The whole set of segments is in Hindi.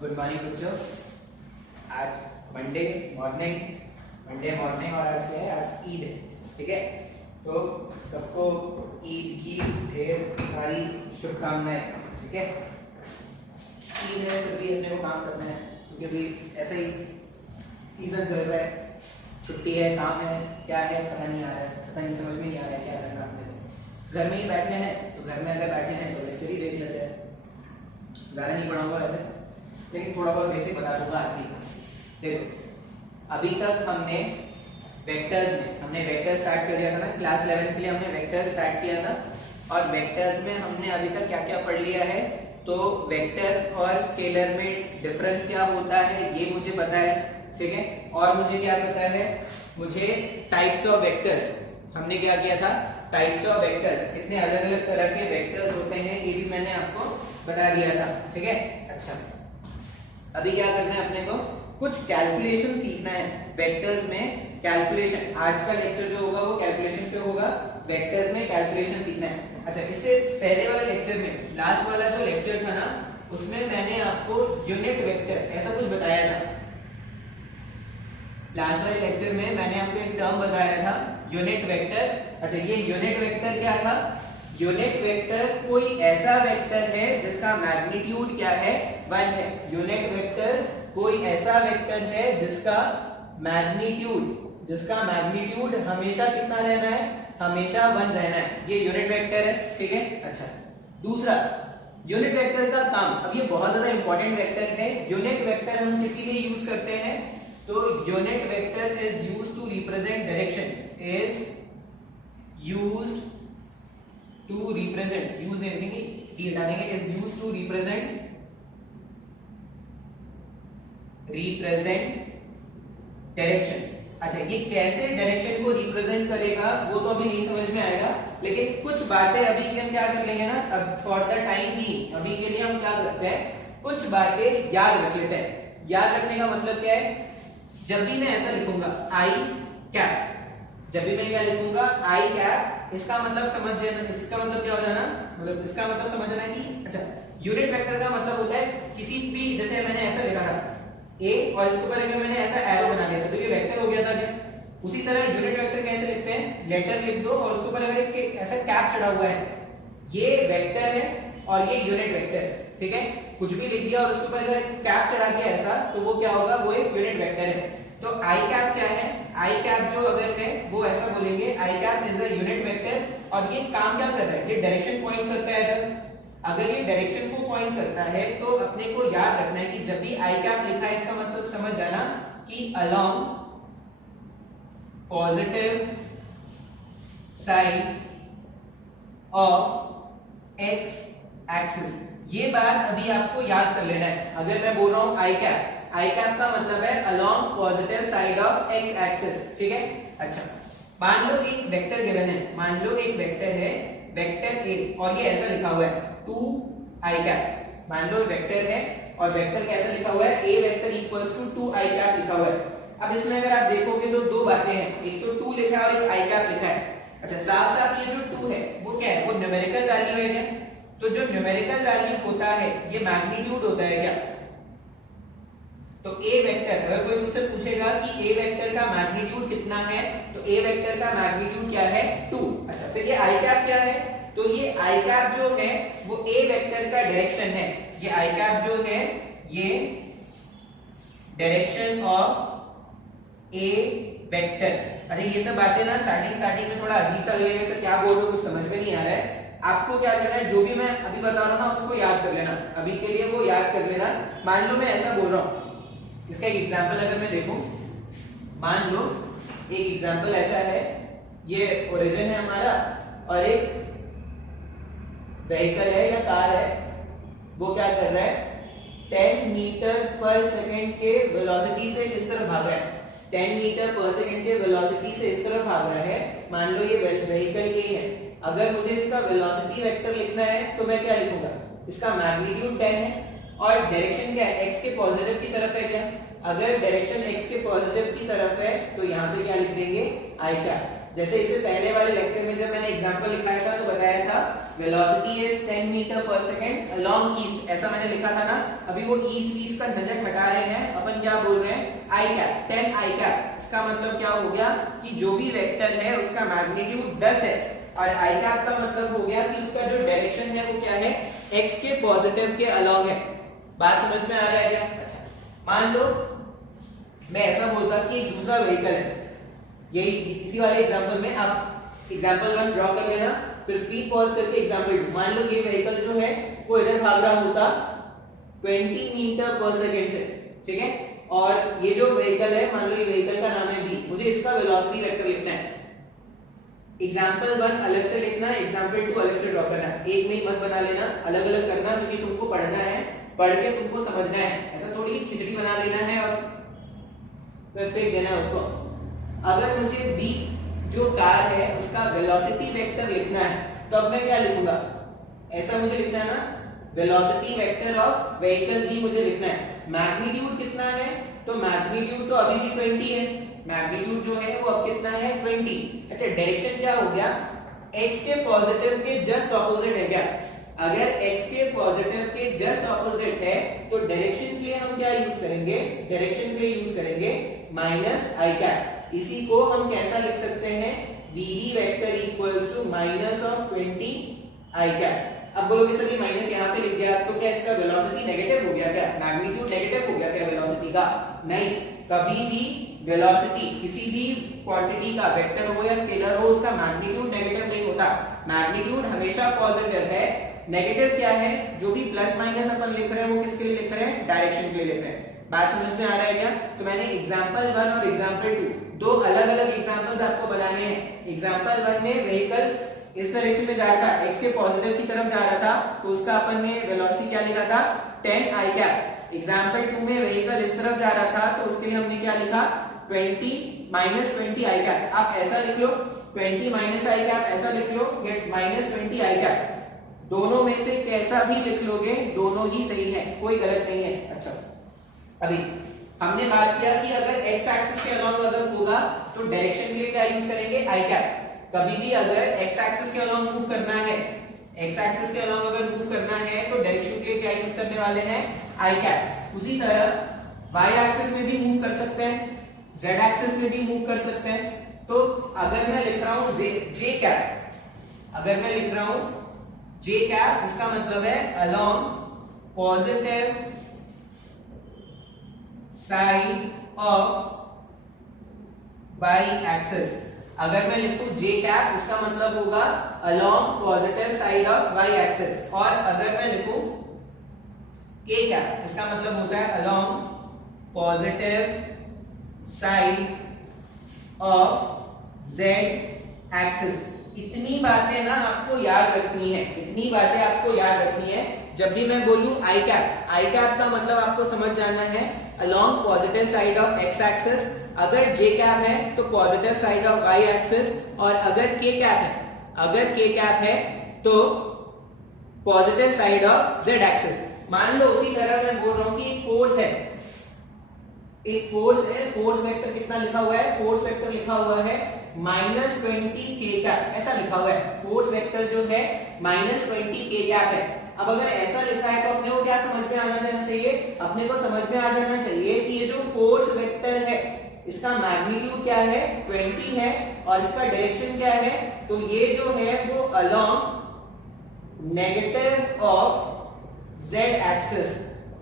गुड मॉर्निंग बच्चों। आज मंडे मॉर्निंग और आज क्या है, आज ईद है। ठीक है, तो सबको ईद की ढेर सारी शुभकामनाएं। ठीक है, ईद है तो भी अपने को काम करना है, क्योंकि अभी ऐसा ही सीजन चल रहा है, छुट्टी है, काम है, क्या है पता नहीं आ रहा है, पता नहीं समझ में नहीं आ रहा है क्या करना अपने को। घर में ही बैठे हैं तो घर में अगर बैठे हैं तो लेक्चर ही देख लेते हैं। ज़्यादा नहीं पढ़ाऊंगा वैसे, लेकिन थोड़ा बहुत बेसिक बता दूंगा आज भी। देखो, अभी तक हमने वेक्टर्स स्टार्ट कर दिया था ना, क्लास 11 के लिए हमने वेक्टर्स स्टार्ट किया था। और वेक्टर्स में हमने अभी तक क्या क्या पढ़ लिया है, तो वेक्टर और स्केलर में डिफरेंस क्या होता है ये मुझे पता है। ठीक है, और मुझे क्या पता है, मुझे टाइप्स ऑफ वेक्टर्स, हमने क्या किया था, टाइप्स ऑफ वेक्टर्स, कितने अलग अलग तरह के वेक्टर्स होते हैं ये भी मैंने आपको बता दिया था। ठीक है, अच्छा अभी क्या करना है अपने को, कुछ कैलकुलेशन सीखना है वेक्टर्स में। कैलकुलेशन, आज का लेक्चर जो होगा वो कैलकुलेशन पे होगा, वेक्टर्स में कैलकुलेशन सीखना है। अच्छा, इससे पहले वाले लेक्चर में, लास्ट वाला जो लेक्चर था ना, उसमें मैंने आपको यूनिट वेक्टर ऐसा कुछ बताया था। लास्ट वाले लेक्चर में मैंने आपको एक टर्म बताया था, यूनिट वेक्टर। अच्छा, ये यूनिट वेक्टर क्या था, यूनिट वेक्टर कोई ऐसा वेक्टर है जिसका मैग्नीट्यूड क्या है, 1 है। यूनिट वेक्टर कोई ऐसा वेक्टर है जिसका मैग्नीट्यूड हमेशा कितना रहना है, हमेशा 1 रहना है, ये यूनिट वेक्टर है। ठीक है, अच्छा दूसरा, यूनिट वेक्टर का काम, अब ये बहुत ज्यादा इंपॉर्टेंट वेक्टर है। यूनिट वेक्टर हम किसी लिए यूज करते हैं, तो unit vector is used to represent direction, is used to represent, use नहीं लिखेंगे, डी डालेंगे, is used to represent direction. अच्छा, ये कैसे डायरेक्शन को रिप्रेजेंट करेगा वो तो अभी नहीं समझ में आएगा, लेकिन कुछ बातें अभी हम क्या कर लेंगे ना, अब फॉर द टाइम भी अभी के लिए हम क्या करते हैं, कुछ बातें याद रख लेते हैं। याद रखने का मतलब क्या है, जब भी मैं ऐसा लिखूंगा आई कैप, जब भी मैं क्या लिखूंगा आई कैप, इसका मतलब समझ जाना, इसका मतलब क्या हो जाना, मतलब इसका मतलब समझ जाना कि अच्छा यूनिट वेक्टर का मतलब होता है किसी भी, जैसे मैंने ऐसा लिखा था ए और इसके ऊपर अगर मैंने ऐसा एरो बना दिया था तो ये वेक्टर हो गया था क्या। उसी तरह यूनिट वेक्टर कैसे लिखते हैं, लेटर लिख दो और उसके ऊपर अगर एक ऐसा कैप चढ़ा हुआ है, ये वेक्टर है और ये यूनिट वेक्टर है। ठीक है, कुछ भी लिख दिया और उसके ऊपर अगर कैप चढ़ा दिया ऐसा, तो वो क्या होगा, वो एक यूनिट वेक्टर है। तो आई कैप क्या है, आई कैप जो अगर है वो ऐसा बोलेंगे, I cap is a unit vector, और ये काम क्या कर रहा है, ये डायरेक्शन पॉइंट करता है इधर। अगर ये डायरेक्शन को पॉइंट करता है तो अपने को याद रखना है कि जब भी आई कैप लिखा है, इसका मतलब समझ जाना कि along positive side of x axis. ये बात अभी आपको याद कर लेना है। अगर मैं बोल रहा हूं आई कैप का मतलब है along positive side of x axis. ठीक है, अच्छा मान लो एक वेक्टर गिवन है, मान लो एक वेक्टर है, वेक्टर ए, और ये ऐसा लिखा हुआ है 2 आई कैप। मान लो वेक्टर है और वेक्टर कैसा लिखा हुआ है, A vector equals to 2 I cap लिखा हुआ है। अब इसमें अगर आप देखोगे तो दो बातें हैं, एक तो 2 लिखा है और एक आई कैप लिखा है। अच्छा, साथ साथ ये जो 2 है वो क्या है, वो न्यूमेरिकल वैल्यू है क्या, तो जो न्यूमेरिकल वैल्यू होता है ये मैग्नीट्यूड होता है क्या। तो ए वेक्टर, अगर कोई मुझसे पूछेगा कि ए वेक्टर का मैग्नीट्यूड कितना है, तो ए वेक्टर का मैग्नीट्यूड क्या है, 2। अच्छा, फिर ये आई कैप क्या है, तो ये आई कैप जो है वो ए वेक्टर का डायरेक्शन है। ये आई कैप जो है ये डायरेक्शन ऑफ ए वेक्टर। अच्छा, ये सब बातें ना स्टार्टिंग में थोड़ा अजीब सा लगेगा, जैसे क्या बोल रहे हो कुछ समझ में नहीं आ रहा है। आपको क्या करना है, जो भी मैं अभी बता रहा हूं ना उसको याद कर लेना, अभी के लिए वो याद कर लेना। मान लो मैं ऐसा बोल रहा हूं, इसका एक एग्जांपल अगर मैं देखूं, मान लो एक एग्जांपल ऐसा है, ये ओरिजिन है हमारा और एक व्हीकल है या कार है, वो क्या कर रहा है, 10 मीटर पर सेकंड के वेलोसिटी से इस तरफ भाग रहा है, 10 मीटर पर सेकंड के वेलोसिटी से इस तरफ भाग रहा है। मान लो ये व्हीकल ये है, अगर मुझे इसका वेलोसिटी वेक्टर लिखना है तो मैं क्या लिखूंगा, इसका मैग्नीट्यूड 10 है और डायरेक्शन क्या है, x के पॉजिटिव की तरफ है क्या। अगर डायरेक्शन x के पॉजिटिव की तरफ है तो यहाँ पे क्या लिख देंगे, आई कैप। जैसे इससे पहले वाले लेक्चर में जब मैंने एग्जांपल लिखाया था तो बताया था वेलोसिटी इज 10 मीटर पर सेकंड अलोंग ईस्ट, ऐसा मैंने लिखा था ना। अभी वो ईस्ट ईस्ट का झंझट हटा रहे हैं, अपन क्या बोल रहे हैं, आई कैप 10 आई कैप। इसका मतलब क्या हो गया कि जो भी वेक्टर है उसका मैग्नीट्यूड 10 है, और आई कैप का मतलब हो गया कि उसका जो डायरेक्शन है वो क्या है, x के पॉजिटिव के अलोंग है। बात समझ में आ रहा है क्या? अच्छा, मान लो मैं ऐसा बोलता कि एक दूसरा व्हीकल है, यही इसी वाले एग्जांपल में आप एग्जांपल 1 ड्रॉ कर लेना, फिर स्पीड पॉज करके एग्जांपल 2। मान लो ये व्हीकल जो है वो इधर भाग रहा होता 20 मीटर पर सेकंड से, ठीक है, और ये जो व्हीकल है, मान लो ये व्हीकल का नाम है v, मुझे इसका वेलोसिटी वेक्टर लिखना है। एग्जांपल 1 अलग से लिखना, एग्जांपल 2 अलग से ड्रॉ करना, एक में ही मत बना लेना, अलग अलग करना, क्योंकि तुमको पढ़ना है, पढ़ के तुमको समझना है। ऐसा थोड़ी खिचड़ी बना लेना है और फिर फेंक देना है उसको। अगर मुझे b जो कार है उसका वेलोसिटी वेक्टर लिखना है, तो अब मैं क्या लिखूंगा, ऐसा मुझे लिखना है ना, velocity vector of vehicle b मुझे लिखना है। मैग्नीट्यूड कितना है, तो मैग्नीट्यूड तो अभी भी 20 है, मैग्नीट्यूड जो है वो अब कितना है 20। अच्छा, डायरेक्शन क्या हो गया, x के पॉजिटिव के जस्ट ऑपोजिट है क्या? अगर x के पॉजिटिव के जस्ट ऑपोजिट है तो डायरेक्शन के लिए हम क्या यूज करेंगे, डायरेक्शन के लिए यूज करेंगे माइनस आई कैप। इसी को हम कैसा लिख सकते हैं, vb vector equals to minus of 20 i cap. अब बोलोगे सर ये माइनस यहाँ पे लिख दिया तो क्या इसका वेलोसिटी नेगेटिव हो गया क्या, मैग्नीट्यूड नेगेटिव हो गया क्या वेलोसिटी का? नहीं, कभी भी वेलोसिटी किसी भी क्वांटिटी का वेक्टर हो या स्केलर हो उसका मैग्नीट्यूड नेगेटिव नहीं होता, मैग्नीट्यूड हमेशा पॉजिटिव है। नेगेटिव क्या है, जो भी प्लस माइनस अपन लिख रहे हैं वो किसके लिए लिख रहे हैं, डायरेक्शन के लिए लिख रहे हैं। बात समझ में आ रहा है क्या? तो मैंने एग्जांपल 1 और एग्जांपल 2 दो अलग अलग एग्जांपल्स आपको बनाने हैं। एग्जांपल 1 में व्हीकल इस डायरेक्शन में जा रहा था, x के पॉजिटिव की तरफ जा रहा था, तो उसका अपन ने वेलोसिटी क्या लिखा था, 10 आई कैप। एग्जांपल 2 में व्हीकल इस तरफ जा रहा था, तो उसके लिए हमने क्या लिखा, 20 माइनस 20 आई कैप। आप ऐसा लिख लो 20 माइनस आई कैप, ऐसा लिख लो गेट माइनस 20 आई कैप। दोनों में से कैसा भी लिख लोगे दोनों ही सही है, कोई गलत नहीं है। अच्छा, अभी हमने बात किया कि अगर x एक्सिस के अलोंग अगर होगा तो डायरेक्शन के लिए क्या यूज करेंगे, आई कैप। कभी भी अगर x एक्सिस के अलोंग मूव करना है, x एक्सिस के अलोंग अगर मूव करना है तो डायरेक्शन के लिए क्या यूज करने वाले हैं, आई कैप। उसी तरह y एक्सिस में भी मूव कर सकते हैं, z एक्सिस में भी मूव कर सकते हैं। तो अगर मैं लिख रहा हूं j कैप, अगर मैं लिख रहा हूं j कैप, इसका मतलब है along positive side of y axis. अगर मैं लिखूं j कैप, इसका मतलब होगा along positive side of y axis. और अगर मैं लिखूं k कैप, इसका मतलब होता है along positive side of z axis. इतनी बातें ना आपको याद रखनी है, इतनी बातें आपको याद रखनी है। जब भी मैं बोलूं आई कैप का मतलब आपको समझ जाना है along positive side of x axis. अगर j कैप है तो positive side of y axis, और अगर k कैप है तो positive side of z axis. मान लो उसी तरह मैं बोल रहा हूं कि एक फोर्स है, फोर्स वेक्टर कितना लिखा हुआ है, फोर्स वेक्टर लिखा हुआ है -20 k कैप, ऐसा लिखा हुआ है। फोर्स वेक्टर जो है -20 k कैप है। अब अगर ऐसा लिखा है तो अपने को क्या समझ में आ जाना चाहिए, अपने को समझ में आ जाना चाहिए कि ये जो फोर्स वेक्टर है इसका मैग्नीट्यूड क्या है, 20 है, और इसका डायरेक्शन क्या है, तो ये जो है वो along negative of z axis,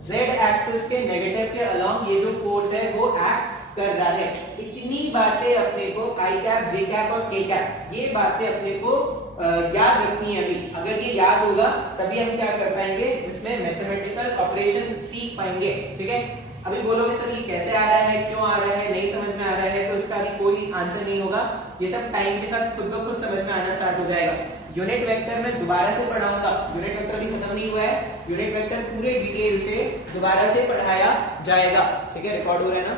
z axis के नेगेटिव के अलोंग ये जो फोर्स है वो एक्ट कर रहा है। इतनी बातें अपने को आई कैप, जे कैप और के कैप, ये बातें अपने को याद रखनी है। अभी अगर ये याद होगा तभी हम क्या कर पाएंगे, इसमें मैथमेटिकल ऑपरेशंस सीख पाएंगे। ठीक है, अभी बोलोगे सर ये कैसे आ रहा है, क्यों आ रहा है, नहीं समझ में आ रहा है, तो इसका भी कोई आंसर नहीं होगा। ये सब टाइम के साथ खुद ब खुद समझ में आना स्टार्ट हो जाएगा। यूनिट वेक्टर में दोबारा से पढ़ाऊंगा, यूनिट वेक्टर भी खत्म नहीं हुआ है, यूनिट वेक्टर पूरे डिटेल से दोबारा से पढ़ाया जाएगा। ठीक है, रिकॉर्ड हो रहा है ना,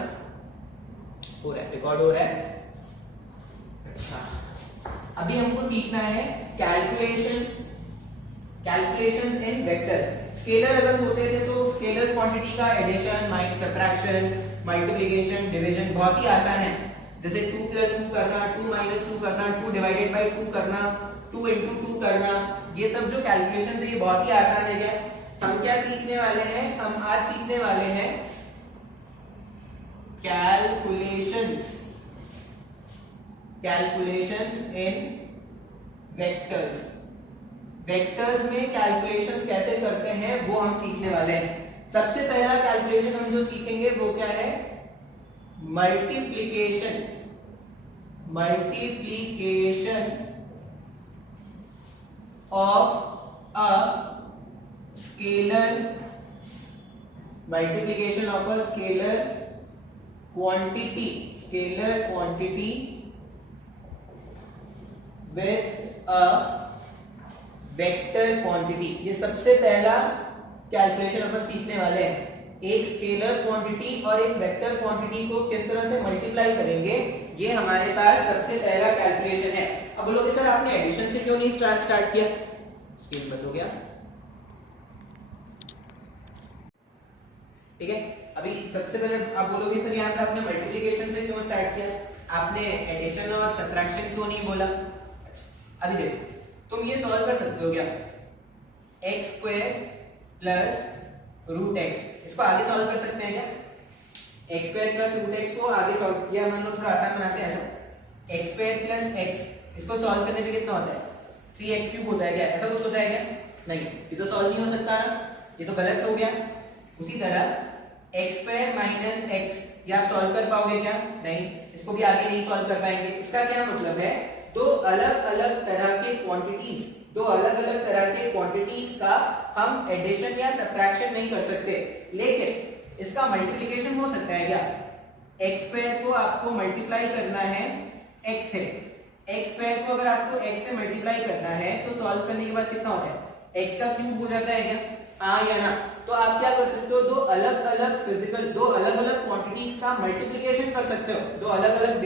हो रहा है, रिकॉर्ड हो रहा है। अच्छा, अभी हमको सीखना है कैलकुलेशंस इन वेक्टर्स। स्केलर अगर होते थे तो स्केलर्स क्वांटिटी का एडिशन, सब्ट्रैक्शन, मल्टीप्लिकेशन, डिवीजन बहुत ही आसान है। जैसे 2 + 2 करना, 2 - 2 करना, 2 / 2 करना, 2 into 2 करना, ये सब जो कैलकुलेशन है ये बहुत ही आसान है क्या। हम क्या सीखने वाले हैं, हम आज सीखने वाले हैं कैलकुलेशंस इन वेक्टर्स। वेक्टर्स में कैलकुलेशंस कैसे करते हैं वो हम सीखने वाले हैं। सबसे पहला कैलकुलेशन हम जो सीखेंगे वो क्या है, multiplication of a scalar quantity with a vector quantity. ये सबसे पहला कैलकुलेशन अपन सीखने वाले हैं। एक स्केलर क्वांटिटी और एक वेक्टर क्वांटिटी को किस तरह से मल्टीप्लाई करेंगे, ये हमारे पास सबसे पहला कैलकुलेशन है। अब बोलोगे सर आपने एडिशन से क्यों नहीं स्टार्ट किया, स्क्रीन बंद हो गया, ठीक है। अभी सबसे पहले आप बोलोगे सर यहाँ पे आपने मल्टीप्लिकेशन से क्यों स्टार्ट किया, आपने एडिशन और सब्ट्रैक्शन क्यों नहीं बोला। अभी देखो तुम ये सॉल्व कर सकते हो क्या, x square plus root x, इसको आगे सॉल्व कर सकते हैं क्या, x square plus root x को आगे सॉल्व किया, मान लो थोड़ा आसान बनाते हैं ऐसा, एक्स स्क्वायर प्लस एक्स, इसको सॉल्व करने पे कितना होता है 3x क्यूब होता है क्या, ऐसा कुछ होता है क्या, नहीं, ये तो सॉल्व नहीं हो सकता ना, ये तो गलत हो गया। उसी तरह एक्स स्क्वायर माइनस एक्स, ये आप सॉल्व कर पाओगे क्या, नहीं, इसको भी आगे नहीं सॉल्व कर पाएंगे। इसका क्या मतलब है, दो अलग अलग तरह के क्वांटिटीज का हम एडिशन या सब्ट्रैक्शन नहीं कर सकते, लेकिन इसका मल्टीप्लिकेशन हो सकता है क्या, एक्स स्क्वायर को आपको मल्टीप्लाई करना है एक्स से, एक्स स्क्वायर को अगर आपको एक्स से मल्टीप्लाई करना है तो सॉल्व करने के बाद कितना होता है, एक्स का क्यूब हो जाता है क्या, हाँ या ना। तो आप क्या कर सकते हो, दो अलग अलग क्वांटिटीज का मल्टीप्लिकेशन कर सकते हो, दो अलग अलग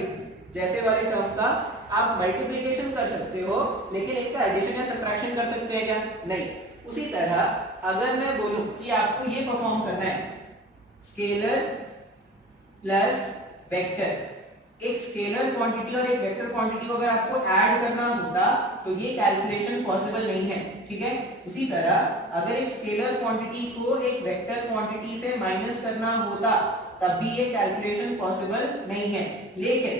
जैसे वाले टर्म का आप मल्टीप्लिकेशन कर सकते हो, लेकिन इनका एडिशन या सब्ट्रैक्शन कर सकते हैं क्या, नहीं। उसी तरह अगर मैं बोलूं कि आपको ये परफॉर्म करना है स्केलर प्लस वेक्टर, एक स्केलर क्वांटिटी और एक वेक्टर क्वांटिटी को अगर आपको ऐड करना होता तो ये कैलकुलेशन पॉसिबल नहीं है, ठीक है। उसी तरह अगर एक स्केलर क्वांटिटी को एक वेक्टर क्वांटिटी से माइनस करना होता तब भी ये कैलकुलेशन पॉसिबल नहीं है, लेकिन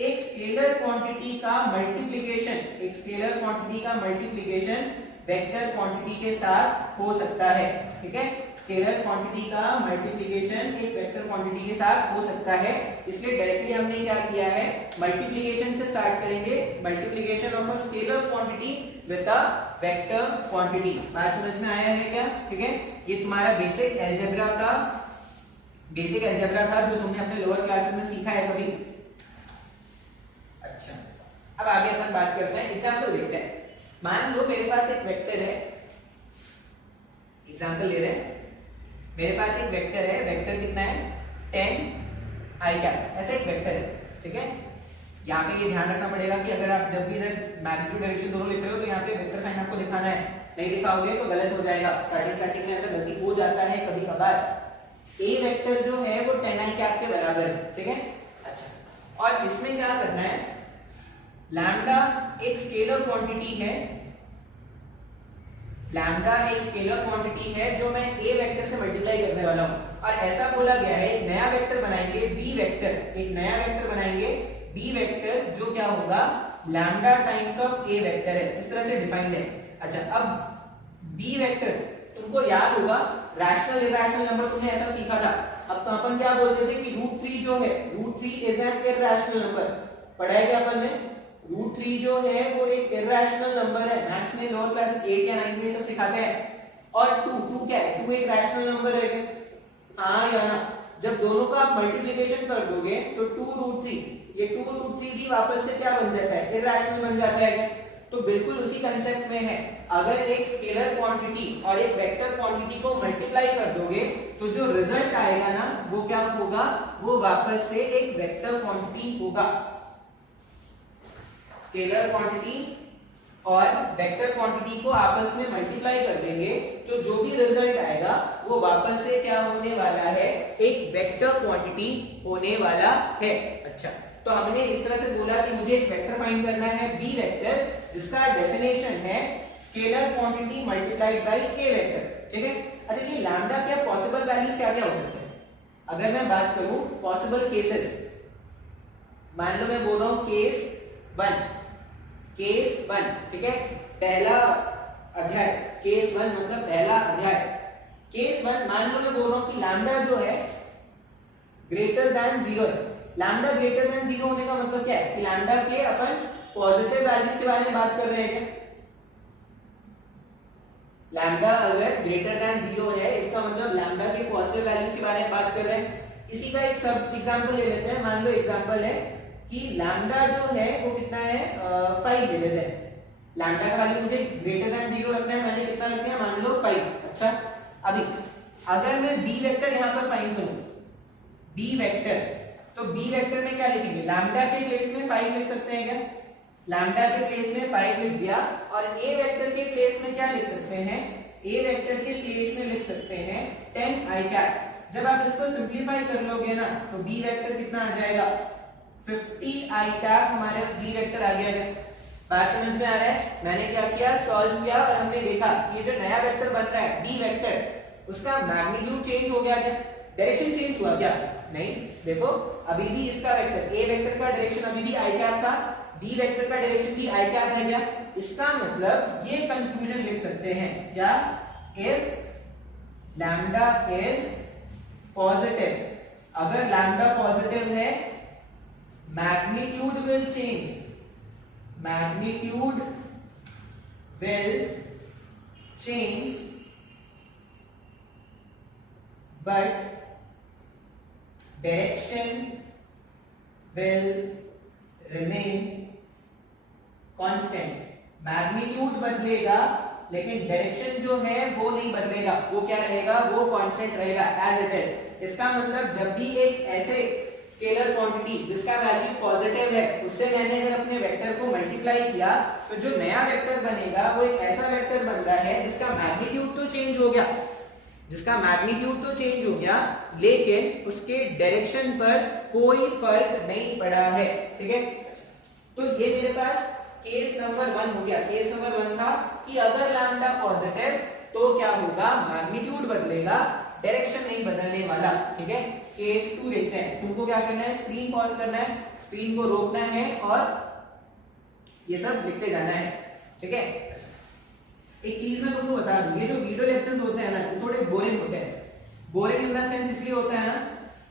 एक स्केलर क्वांटिटी का मल्टीप्लिकेशन वेक्टर क्वांटिटी के साथ हो सकता है, ठीक है। स्केलर क्वांटिटी का मल्टीप्लिकेशन एक वेक्टर क्वांटिटी के साथ हो सकता है, इसलिए डायरेक्टली हमने क्या किया है, मल्टीप्लिकेशन से स्टार्ट करेंगे, multiplication of a scalar quantity with a vector quantity. बात समझ में आया है क्या, ठीक है। ये तुम्हारा बेसिक अलजेब्रा था जो तुमने अपने लोअर क्लासेस में सीखा है कभी। अच्छा, अब आगे अपन बात करते हैं, एग्जांपल देखते हैं। मान लो मेरे पास एक वेक्टर है, एग्जांपल ले रहे हैं, मेरे पास एक वेक्टर है, वेक्टर कितना है 10 i कैप, ऐसा एक वेक्टर है, ठीक है। यहाँ पे ये ध्यान रखना पड़ेगा कि अगर आप जब भी इधर मैग्नीट्यूड डायरेक्शन दोनों लिख रहे हो तो यहाँ पे वेक्टर साइन आपको दिखाना है, नहीं दिखाओगे तो गलत हो जाएगा। स्टार्टिंग में ऐसा गलती हो जाता है कभी कभार। ए वेक्टर जो है वो 10 i कैप के बराबर है, ठीक है। अच्छा, और इसमें क्या करना है, लैम्डा एक स्केलर क्वांटिटी है, लैम्डा एक स्केलर क्वांटिटी है जो मैं ए वेक्टर से मल्टीप्लाई करने वाला हूं, और ऐसा बोला गया है एक नया वेक्टर बनाएंगे बी वेक्टर, एक नया वेक्टर बनाएंगे बी वेक्टर जो क्या होगा lambda times of A vector है, इस तरह से डिफाइंड है। अच्छा, अब बी वेक्टर तुमको याद होगा रैशनल इरैशनल नंबर तुमने ऐसा सीखा था। अब तो अपन क्या बोलते थे कि √3 जो है √3 इज एन इरैशनल नंबर, पढ़ा है क्या अपन ने, √3 जो है वो एक इरैशनल नंबर है, मैथ्स में लोअर क्लास 8 या 9 में सब सिखाते हैं। और 2 क्या है, 2 एक रैशनल नंबर है, हाँ या ना। जब दोनों का आप मल्टीप्लिकेशन कर दोगे तो 2√3, ये 2√3 भी वापस से क्या बन जाता है, इरैशनल बन जाता है। तो बिल्कुल उसी कंसेप्ट में है, अगर एक स्केलर क्वांटिटी और एक वेक्टर क्वांटिटी को मल्टीप्लाई कर दोगे तो जो रिजल्ट आएगा ना वो क्या होगा, वो वापस से एक वेक्टर क्वांटिटी होगा। स्केलर क्वांटिटी और वेक्टर क्वांटिटी को आपस में मल्टीप्लाई कर देंगे तो जो भी रिजल्ट आएगा वो वापस से क्या होने वाला है, एक वेक्टर क्वांटिटी होने वाला है। अच्छा, तो हमने इस तरह से बोला कि मुझे एक वेक्टर फाइंड करना है बी वेक्टर जिसका डेफिनेशन है scalar quantity multiplied by A vector, ठीक है। अच्छा ये लैम्डा क्या पॉसिबल वैल्यूज क्या क्या हो सकते हैं? अगर मैं बात करूं पॉसिबल केसेस, मान लो मैं बोल रहा हूं केस 1, ठीक है, पहला अध्याय, केस 1 मतलब पहला अध्याय। केस 1 मान लो मैं बोल रहा हूं कि लैम्डा जो है ग्रेटर देन 0 है। लैम्डा ग्रेटर देन 0 होने का मतलब क्या है कि लैम्डा के अपन पॉजिटिव वैल्यूज के बारे में बात कर रहे हैं क्या? लैम्डा अगर ग्रेटर देन 0 है इसका मतलब लैम्डा के पॉजिटिव वैल्यूज के बारे में बात कर रहे हैं। इसी का एक सब एग्जांपल ले लेते हैं। मान लो एग्जांपल है कि लैम्डा जो है वो कितना है 5 ले लेते हैं। लैम्डा का वैल्यू मुझे ग्रेटर देन 0 रखना है, मैंने कितना रख लिया मान लो 5। अच्छा अभी अगर मैं बी वेक्टर यहां पर फाइंड करूं, बी वेक्टर, तो बी वेक्टर में क्या लिखेंगे? लैम्डा के प्लेस में 5 लिख सकते हैं क्या? लैम्डा के प्लेस में 5 लिख दिया। और ए वेक्टर के प्लेस में क्या लिख सकते हैं? ए वेक्टर के प्लेस में लिख सकते हैं 10 i कैप। जब आप इसको सिंपलीफाई कर लोगे ना तो बी वेक्टर कितना आ जाएगा 50 i कैप, हमारे बी वेक्टर आ गया है। बात समझ में आ रहा है? मैंने क्या किया, सॉल्व किया और हमने देखा ये जो नया वेक्टर बन रहा है बी वेक्टर, उसका मैग्नीट्यूड चेंज हो गया क्या? डायरेक्शन चेंज हुआ क्या? नहीं। देखो अभी भी इसका वेक्टर ए वेक्टर का डायरेक्शन अभी भी i कैप था, बी वेक्टर का डायरेक्शन भी i कैप है क्या? इसका मतलब ये कंक्लूजन लिख सकते हैं क्या? इफ लैम्डा इज पॉजिटिव, अगर लैम्डा पॉजिटिव है magnitude will change, magnitude will change but direction will remain constant. Magnitude बदलेगा लेकिन डायरेक्शन जो है वो नहीं बदलेगा, वो क्या रहेगा? वो कांस्टेंट रहेगा एज इट इज। इसका मतलब जब भी एक ऐसे स्केलर क्वांटिटी जिसका वैल्यू पॉजिटिव है उससे मैंने अगर अपने वेक्टर को मल्टीप्लाई किया तो जो नया वेक्टर बनेगा वो एक ऐसा वेक्टर बन रहा है जिसका मैग्नीट्यूड तो चेंज हो गया, जिसका मैग्नीट्यूड तो चेंज हो गया लेकिन उसके डायरेक्शन पर कोई फर्क नहीं पड़ा है, ठीक है। तो ये मेरे पास केस नंबर 1 हो गया। केस नंबर 1 था कि अगर लैम्डा पॉजिटिव तो क्या होगा? मैग्नीट्यूड बदलेगा, डायरेक्शन नहीं बदलने वाला, ठीक है। केस 2 देखते हैं। तुमको क्या करना है? स्क्रीन पॉज करना है, स्क्रीन को रोकना है और ये सब लिखते जाना है, ठीक है। एक चीज मैं तुमको बता दूं, ये जो वीडियो लेक्चर्स होते हैं ना थोड़े बोरिंग होते हैं। बोरिंग इन द सेंस इसलिए होता है ना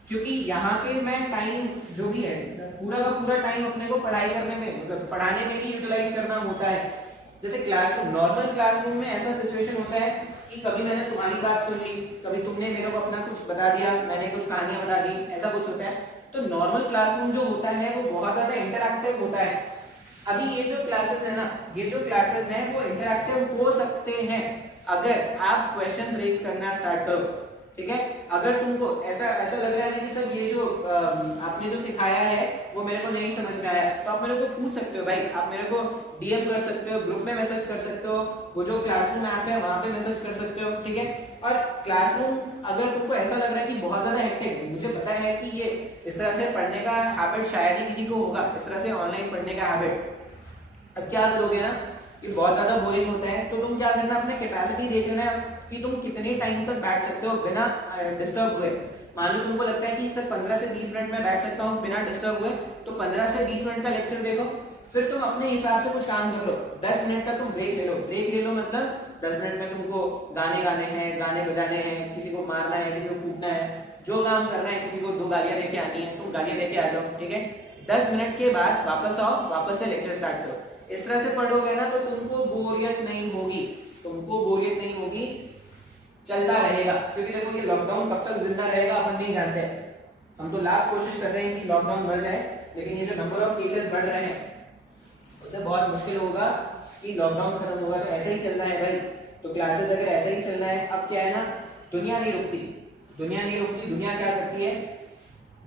क्योंकि यहाँ पे मैं टाइम जो भी है पूरा का पूरा टाइम अपने को पढ़ाई करने में मतलब पढ़ाने में ही यूटिलाइज करना होता है। जैसे क्लासरूम, नॉर्मल क्लासरूम में ऐसा सिचुएशन होता है कि कभी मैंने तुम्हारी बात सुन ली, कभी तुमने मेरे को अपना कुछ बता दिया, मैंने कुछ कहानियां बता दी, ऐसा कुछ होता है। तो नॉर्मल क्लासरूम जो होता है वो बहुत ज्यादा इंटरैक्टिव होता है। अभी ये जो क्लासेस है ना, ये जो क्लासेस हैं वो इंटरैक्टिव हो सकते हैं अगर आप क्वेश्चंस रेज करना स्टार्ट करो, ठीक है। अगर तुमको ऐसा लग रहा है कि सर ये जो आपने जो सिखाया है वो मेरे को नहीं समझ में आया, तो आप मेरे को पूछ सकते हो भाई, आप मेरे को डीएम कर सकते हो, ग्रुप में मैसेज कर सकते हो, वो जो क्लासरूम ऐप है वहां पे मैसेज कर सकते हो, ठीक है। और क्लासरूम अगर तुमको ऐसा लग रहा है कि बहुत ज्यादा हेक्टिक, मुझे पता है कि ये इस तरह से पढ़ने का हैबिट शायद ही किसी को होगा, इस तरह से ऑनलाइन पढ़ने का हैबिट, अब क्या करोगे ना, ये बहुत ज्यादा बोरिंग होता है। तो तुम क्या करना, अपने कैपेसिटी देख लेना कि तुम कितने टाइम तक बैठ सकते हो बिना डिस्टर्ब हुए। मान लो तुमको लगता है कि सर 15 से 20 मिनट में बैठ सकता हूँ बिना डिस्टर्ब हुए, तो 15 से 20 मिनट का लेक्चर देखो, फिर तुम अपने हिसाब से कुछ काम कर लो। 10 मिनट का तुम ब्रेक ले लो। ब्रेक ले लो मतलब 10 मिनट में तुमको गाने गाने हैं, गाने बजाने हैं, किसी को मारना है, किसी को कूटना है, जो काम करना है, किसी को 2 गालियां लेके आनी है, तुम गालियां लेके आ जाओ, ठीक है। 10 मिनट के बाद वापस आओ, वापस से लेक्चर स्टार्ट करो। इस तरह से पढ़ोगे ना तो तुमको बोरियत नहीं होगी, तुमको बोरियत नहीं होगी, चलता रहेगा। क्योंकि देखो ये लॉकडाउन कब तक जिंदा रहेगा अपन नहीं जानते। हम तो लाख कोशिश कर रहे हैं कि लॉकडाउन बढ़ जाए, लेकिन ये जो नंबर ऑफ केसेस बढ़ रहे हैं उससे बहुत मुश्किल होगा कि लॉकडाउन खत्म होगा। तो ऐसे ही चल रहा है भाई, तो क्लासेस अगर ऐसे ही चल रहा है, अब क्या है ना, दुनिया नहीं रुकती, दुनिया नहीं रुकती। दुनिया क्या करती है,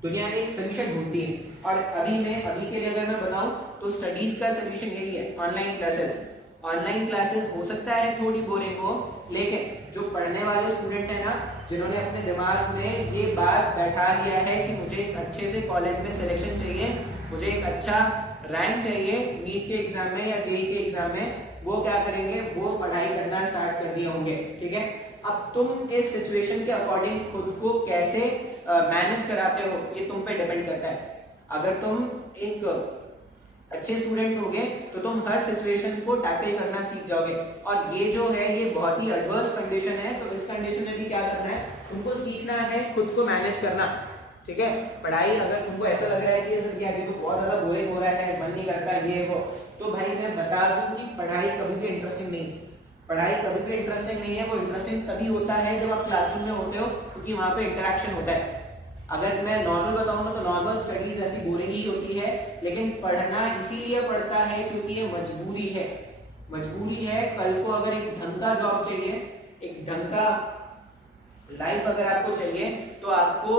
दुनिया एक सोल्यूशन ढूंढती है। और अभी के लिए अगर मैं बताऊं तो स्टडीज का सोल्यूशन यही है, ऑनलाइन क्लासेस। ऑनलाइन क्लासेस हो सकता है थोड़ी बोरिंग हो, लेकिन जो पढ़ने वाले स्टूडेंट है ना, जिन्होंने अपने दिमाग में ये बात बैठा लिया है कि मुझे एक अच्छे से कॉलेज में सिलेक्शन चाहिए, मुझे एक अच्छा रैंक चाहिए नीट के एग्जाम में या जेईई के एग्जाम में, वो क्या करेंगे, वो पढ़ाई करना स्टार्ट कर दिए होंगे, ठीक है। अब तुम इस सिचुएशन के अकॉर्डिंग खुद को कैसे मैनेज कराते हो ये तुम पे डिपेंड करता है। अगर तुम एक अच्छे स्टूडेंट होगे तो तुम हर सिचुएशन को टैकल करना सीख जाओगे। और ये जो है ये बहुत ही एडवर्स कंडीशन है, तो इस कंडीशन में भी क्या करना है, तुमको सीखना है खुद को मैनेज करना, ठीक है। पढ़ाई अगर तुमको ऐसा लग रहा है कि सर अभी तो बहुत ज्यादा बोरिंग हो रहा है, मन नहीं करता ये वो, तो भाई मैं बता दूं कि पढ़ाई कभी भी इंटरेस्टिंग नहीं, पढ़ाई कभी भी इंटरेस्टिंग नहीं है। वो इंटरेस्टिंग तभी होता है जब आप क्लासरूम में होते हो, क्योंकि वहां पे इंटरेक्शन होता है। अगर मैं नॉर्मल बताऊं तो नॉर्मल स्टडीज ऐसी बोरिंग ही होती है, लेकिन पढ़ना इसीलिए पड़ता है क्योंकि ये मजबूरी है, मजबूरी है। कल को अगर एक ढंग का जॉब चाहिए, एक ढंग का लाइफ अगर आपको चाहिए, तो आपको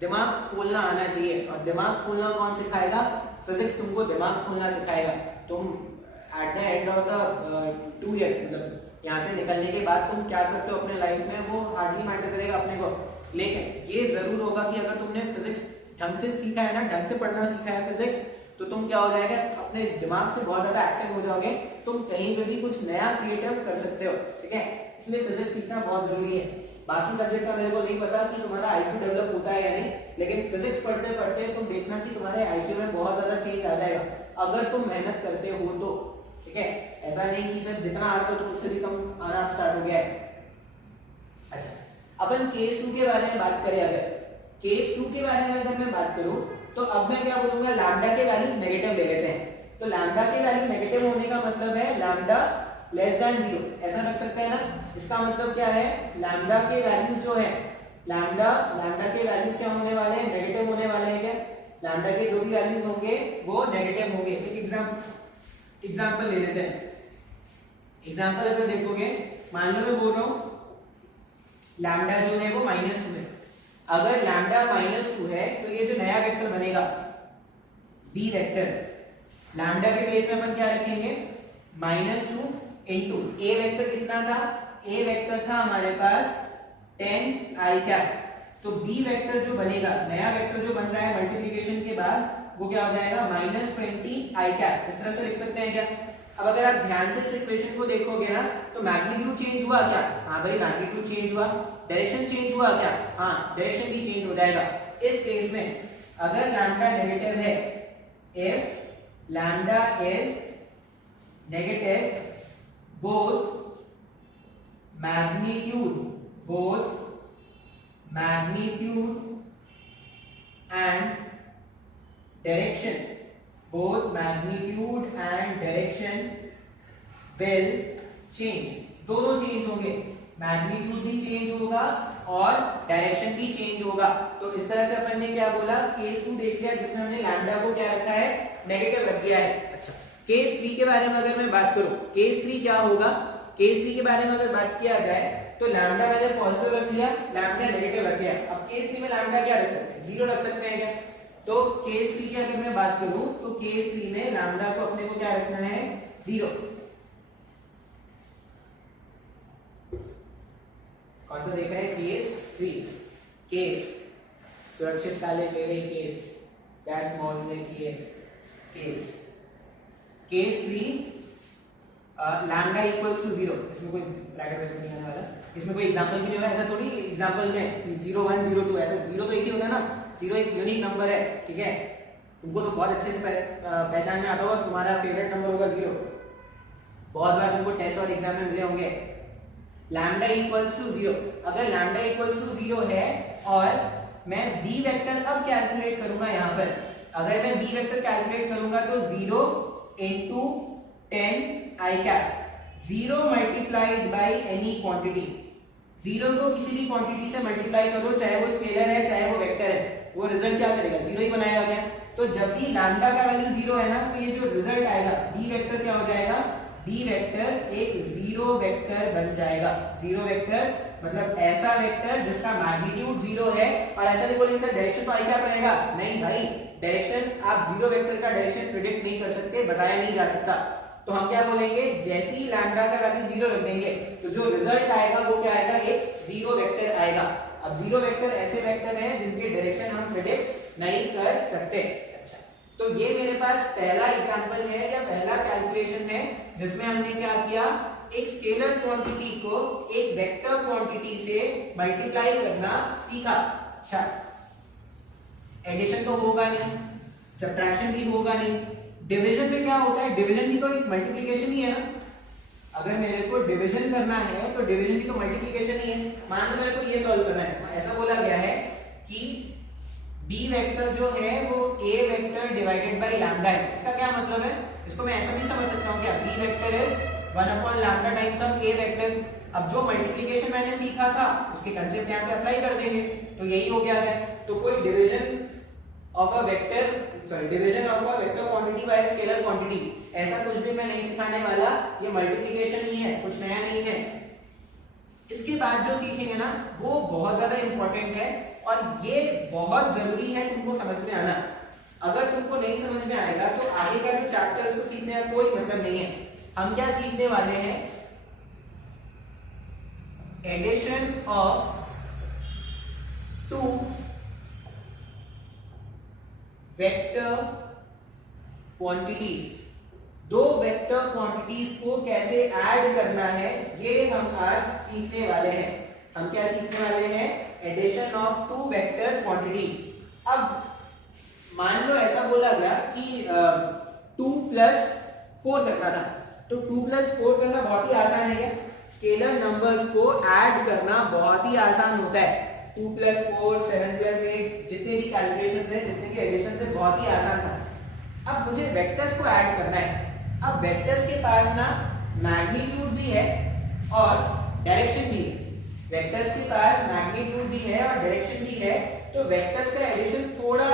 दिमाग खोलना आना चाहिए। और दिमाग खोलना कौन सिखाएगा, फिजिक्स तुमको दिमाग खोलना सिखाएगा। तुम at the end of the 2 year, मतलब यहाँ से निकलने के बाद तुम क्या करते हो अपने लाइफ में वो हार्डली मैटर करेगा अपने को, लेकिन ये जरूर होगा कि अगर तुमने फिजिक्स ढंग से सीखा है ना, ढंग से पढ़ना सीखा है फिजिक्स, तो तुम क्या हो जाएगा, अपने दिमाग से बहुत ज्यादा एक्टिव हो जाओगे, तुम कहीं पे भी कुछ नया क्रिएटिव कर सकते हो, ठीक है। इसलिए फिजिक्स सीखना बहुत जरूरी है। बाकी सब्जेक्ट का मेरे को नहीं पता कि तुम्हारा आईक्यू डेवलप होता है या नहीं, लेकिन फिजिक्स पढ़ते पढ़ते तुम देखना कि तुम्हारे आईक्यू में बहुत ज्यादा चेंज आ जाएगा, अगर तुम मेहनत करते हो तो, ठीक है। ऐसा नहीं कि सर जितना आता है तो उससे भी कम आना स्टार्ट हो गया है। अच्छा, अपन केस 2 के बारे में बात करें, अगर केस 2 के बारे में अगर मैं बात करूं, तो अब मैं क्या बोलूंगा, लैम्डा के वैल्यूज नेगेटिव ले लेते हैं। तो लैम्डा के वैल्यू नेगेटिव होने का मतलब है लैम्डा लेस देन 0, ऐसा रख सकते हैं ना। इसका मतलब क्या है, लैम्डा के वैल्यूज जो है, लैम्डा के वैल्यूज क्या होने वाले हैं, नेगेटिव होने वाले हैं। क्या, लैम्डा के जो भी वैल्यूज होंगे वो नेगेटिव होंगे। एक एग्जांपल ले लेते हैं। एग्जांपल अगर देखोगे, मान लो मैं बोल रहा हूं लैम्डा जो है वो -2 है। अगर लैम्डा -2 है तो ये जो नया वेक्टर बनेगा बी वेक्टर, लैम्डा के प्लेस में अपन क्या रखेंगे, -2 इंटू ए वेक्टर कितना था, ए वेक्टर था हमारे पास 10 आई कैप। तो बी वेक्टर जो बनेगा, नया वेक्टर जो बन रहा है मल्टीप्लिकेशन के बाद, वो क्या हो जाएगा, -20 आई कैप। इस तरह से लिख सकते हैं क्या। अब अगर आप ध्यान से इस इक्वेशन को देखोगे ना, तो मैग्नीट्यूड चेंज हुआ क्या, हाँ भाई मैग्नीट्यूड चेंज हुआ। डायरेक्शन चेंज हुआ क्या, हाँ डायरेक्शन भी चेंज हो जाएगा। इस केस में अगर लैम्डा नेगेटिव है, if lambda is negative, both magnitude and direction, both magnitude and direction will change, दोनों चेंज होंगे, मैग्नीट्यूड भी चेंज होगा और डायरेक्शन भी चेंज होगा। तो इस तरह से अपन ने क्या बोला, केस 2 देख लिया जिसमें हमने लैम्डा को क्या रखा है, नेगेटिव रख दिया है। अच्छा, केस 3 के बारे में अगर मैं बात करूं, केस 3 क्या होगा, केस 3 के बारे में अगर बात किया जाए, तो लैम्डा मैंने पॉजिटिव रख लिया, लैम्डा नेगेटिव रख लिया। अब केस 3 में लैम्डा क्या रख सकते हैं, 0 रख सकते हैं क्या। तो केस 3 की अगर मैं बात करूं, तो केस 3 में लैम्डा को अपने को क्या रखना है, 0। कौन सा देख रहे हैं, केस 3, केस सुरक्षित काले मेरे केस, दैट्स स्मॉल में किए case, case 3 lambda equals to 0। इसमें कोई ब्रैकेट वैकेट नहीं आने वाला, इसमें कोई एग्जांपल की जो है, ऐसा थोड़ी एग्जांपल में 0 1 0 2 ऐसा 0 तो एक ही होगा ना, 0 एक यूनिक नंबर है, ठीक है। तुमको तो बहुत अच्छे से पहचान में आता होगा, तुम्हारा फेवरेट नंबर होगा 0, बहुत बार तुमको टेस्ट और एग्जाम में मिले होंगे। लैम्डा इक्वल्स टू 0, अगर लैम्डा इक्वल्स टू 0 है और मैं बी वेक्टर अब कैलकुलेट करूंगा, यहाँ पर अगर मैं बी वेक्टर कैलकुलेट करूंगा तो 0 into 10 I cap, 0 multiplied by any quantity, 0 को किसी भी क्वांटिटी से मल्टीप्लाई करो, चाहे वो स्केलर है चाहे वो वेक्टर है, वो रिजल्ट क्या करेगा, 0 ही बनाएगा क्या। तो जब भी लैम्डा का वैल्यू 0 है ना, तो ये जो रिजल्ट आएगा बी वेक्टर क्या हो जाएगा, बी वेक्टर एक 0 वेक्टर बन जाएगा। 0 वेक्टर मतलब ऐसा वेक्टर जिसका मैग्नीट्यूड 0 है, और ऐसा नहीं बोलेंगे सर डायरेक्शन तो आई क्या रहेगा, नहीं भाई, डायरेक्शन आप 0 वेक्टर का डायरेक्शन प्रेडिक्ट नहीं कर सकते, बताया नहीं जा सकता। तो हम क्या बोलेंगे, जैसे ही लैम्डा का वैल्यू 0 रख देंगे, तो जो रिजल्ट आएगा वो क्या आएगा, एक 0 वेक्टर आएगा। अब 0 वेक्टर ऐसे वेक्टर हैं जिनकी डायरेक्शन हम प्रेडिक्ट नहीं कर सकते। अच्छा, तो ये मेरे पास पहला एग्जांपल है या पहला कैलकुलेशन है जिसमें हमने क्या किया, एक स्केलर क्वांटिटी को एक वेक्टर क्वांटिटी से मल्टीप्लाई करना सीखा। अच्छा, एडिशन तो होगा नहीं, सब्ट्रैक्शन भी होगा नहीं, डिवीजन में क्या होता है, डिवीजन भी तो एक मल्टीप्लिकेशन ही है ना। अगर मेरे को डिवीजन करना है तो डिवीजन भी तो मल्टीप्लिकेशन ही है। मान लो मेरे को ये सॉल्व करना है, ऐसा बोला गया है कि b वेक्टर जो है वो a vector divided by lambda है। इसका क्या मतलब है, इसको मैं ऐसा भी समझ सकता हूँ क्या, b vector is 1 upon lambda times of a vector. अब जो मल्टीप्लिकेशन मैंने सीखा था उसके कांसेप्ट यहाँ पे अप्लाई कर देंगे, तो यही हो गया है। तो कोई division of a vector, sorry division of a vector quantity bye scalar quantity, ऐसा कुछ भी मैं नहीं सिखाने वाला, ये मल्टीप्लिकेशन ही है, कुछ नया नहीं है। इसके बाद जो सीखेंगे ना वो बहुत ज्यादा इंपॉर्टेंट है और ये बहुत जरूरी है तुमको समझ में आना। अगर तुमको नहीं समझ में आएगा तो आगे का जो चैप्टर उसको सीखने का कोई मतलब नहीं है। हम क्या सीखने वाले हैं, addition of two vector quantities, दो वेक्टर क्वांटिटीज को कैसे ऐड करना है ये हम आज सीखने वाले हैं। हम क्या सीखने वाले हैं, addition of two vector quantities. अब मान लो ऐसा बोला गया कि 2 + 4 करना था, तो 2 + 4 करना बहुत ही आसान है। स्केलर नंबर्स को ऐड करना बहुत ही आसान होता है। 2 + 4, 7 + 8, जितने भी कैलकुलेशंस हैं, जितने भी एडिशंस हैं, बहुत ही आसान था। अब मुझे वेक्टर्स को ऐड करना है। अब वेक्टर्स के पास ना मैग्नीट्यूड भी है और डायरेक्शन भी है। वेक्टर्स के पास मैग्नीट्यूड भी है और डायरेक्शन भी है, तो वेक्टर्स का एडिशन थोड़ा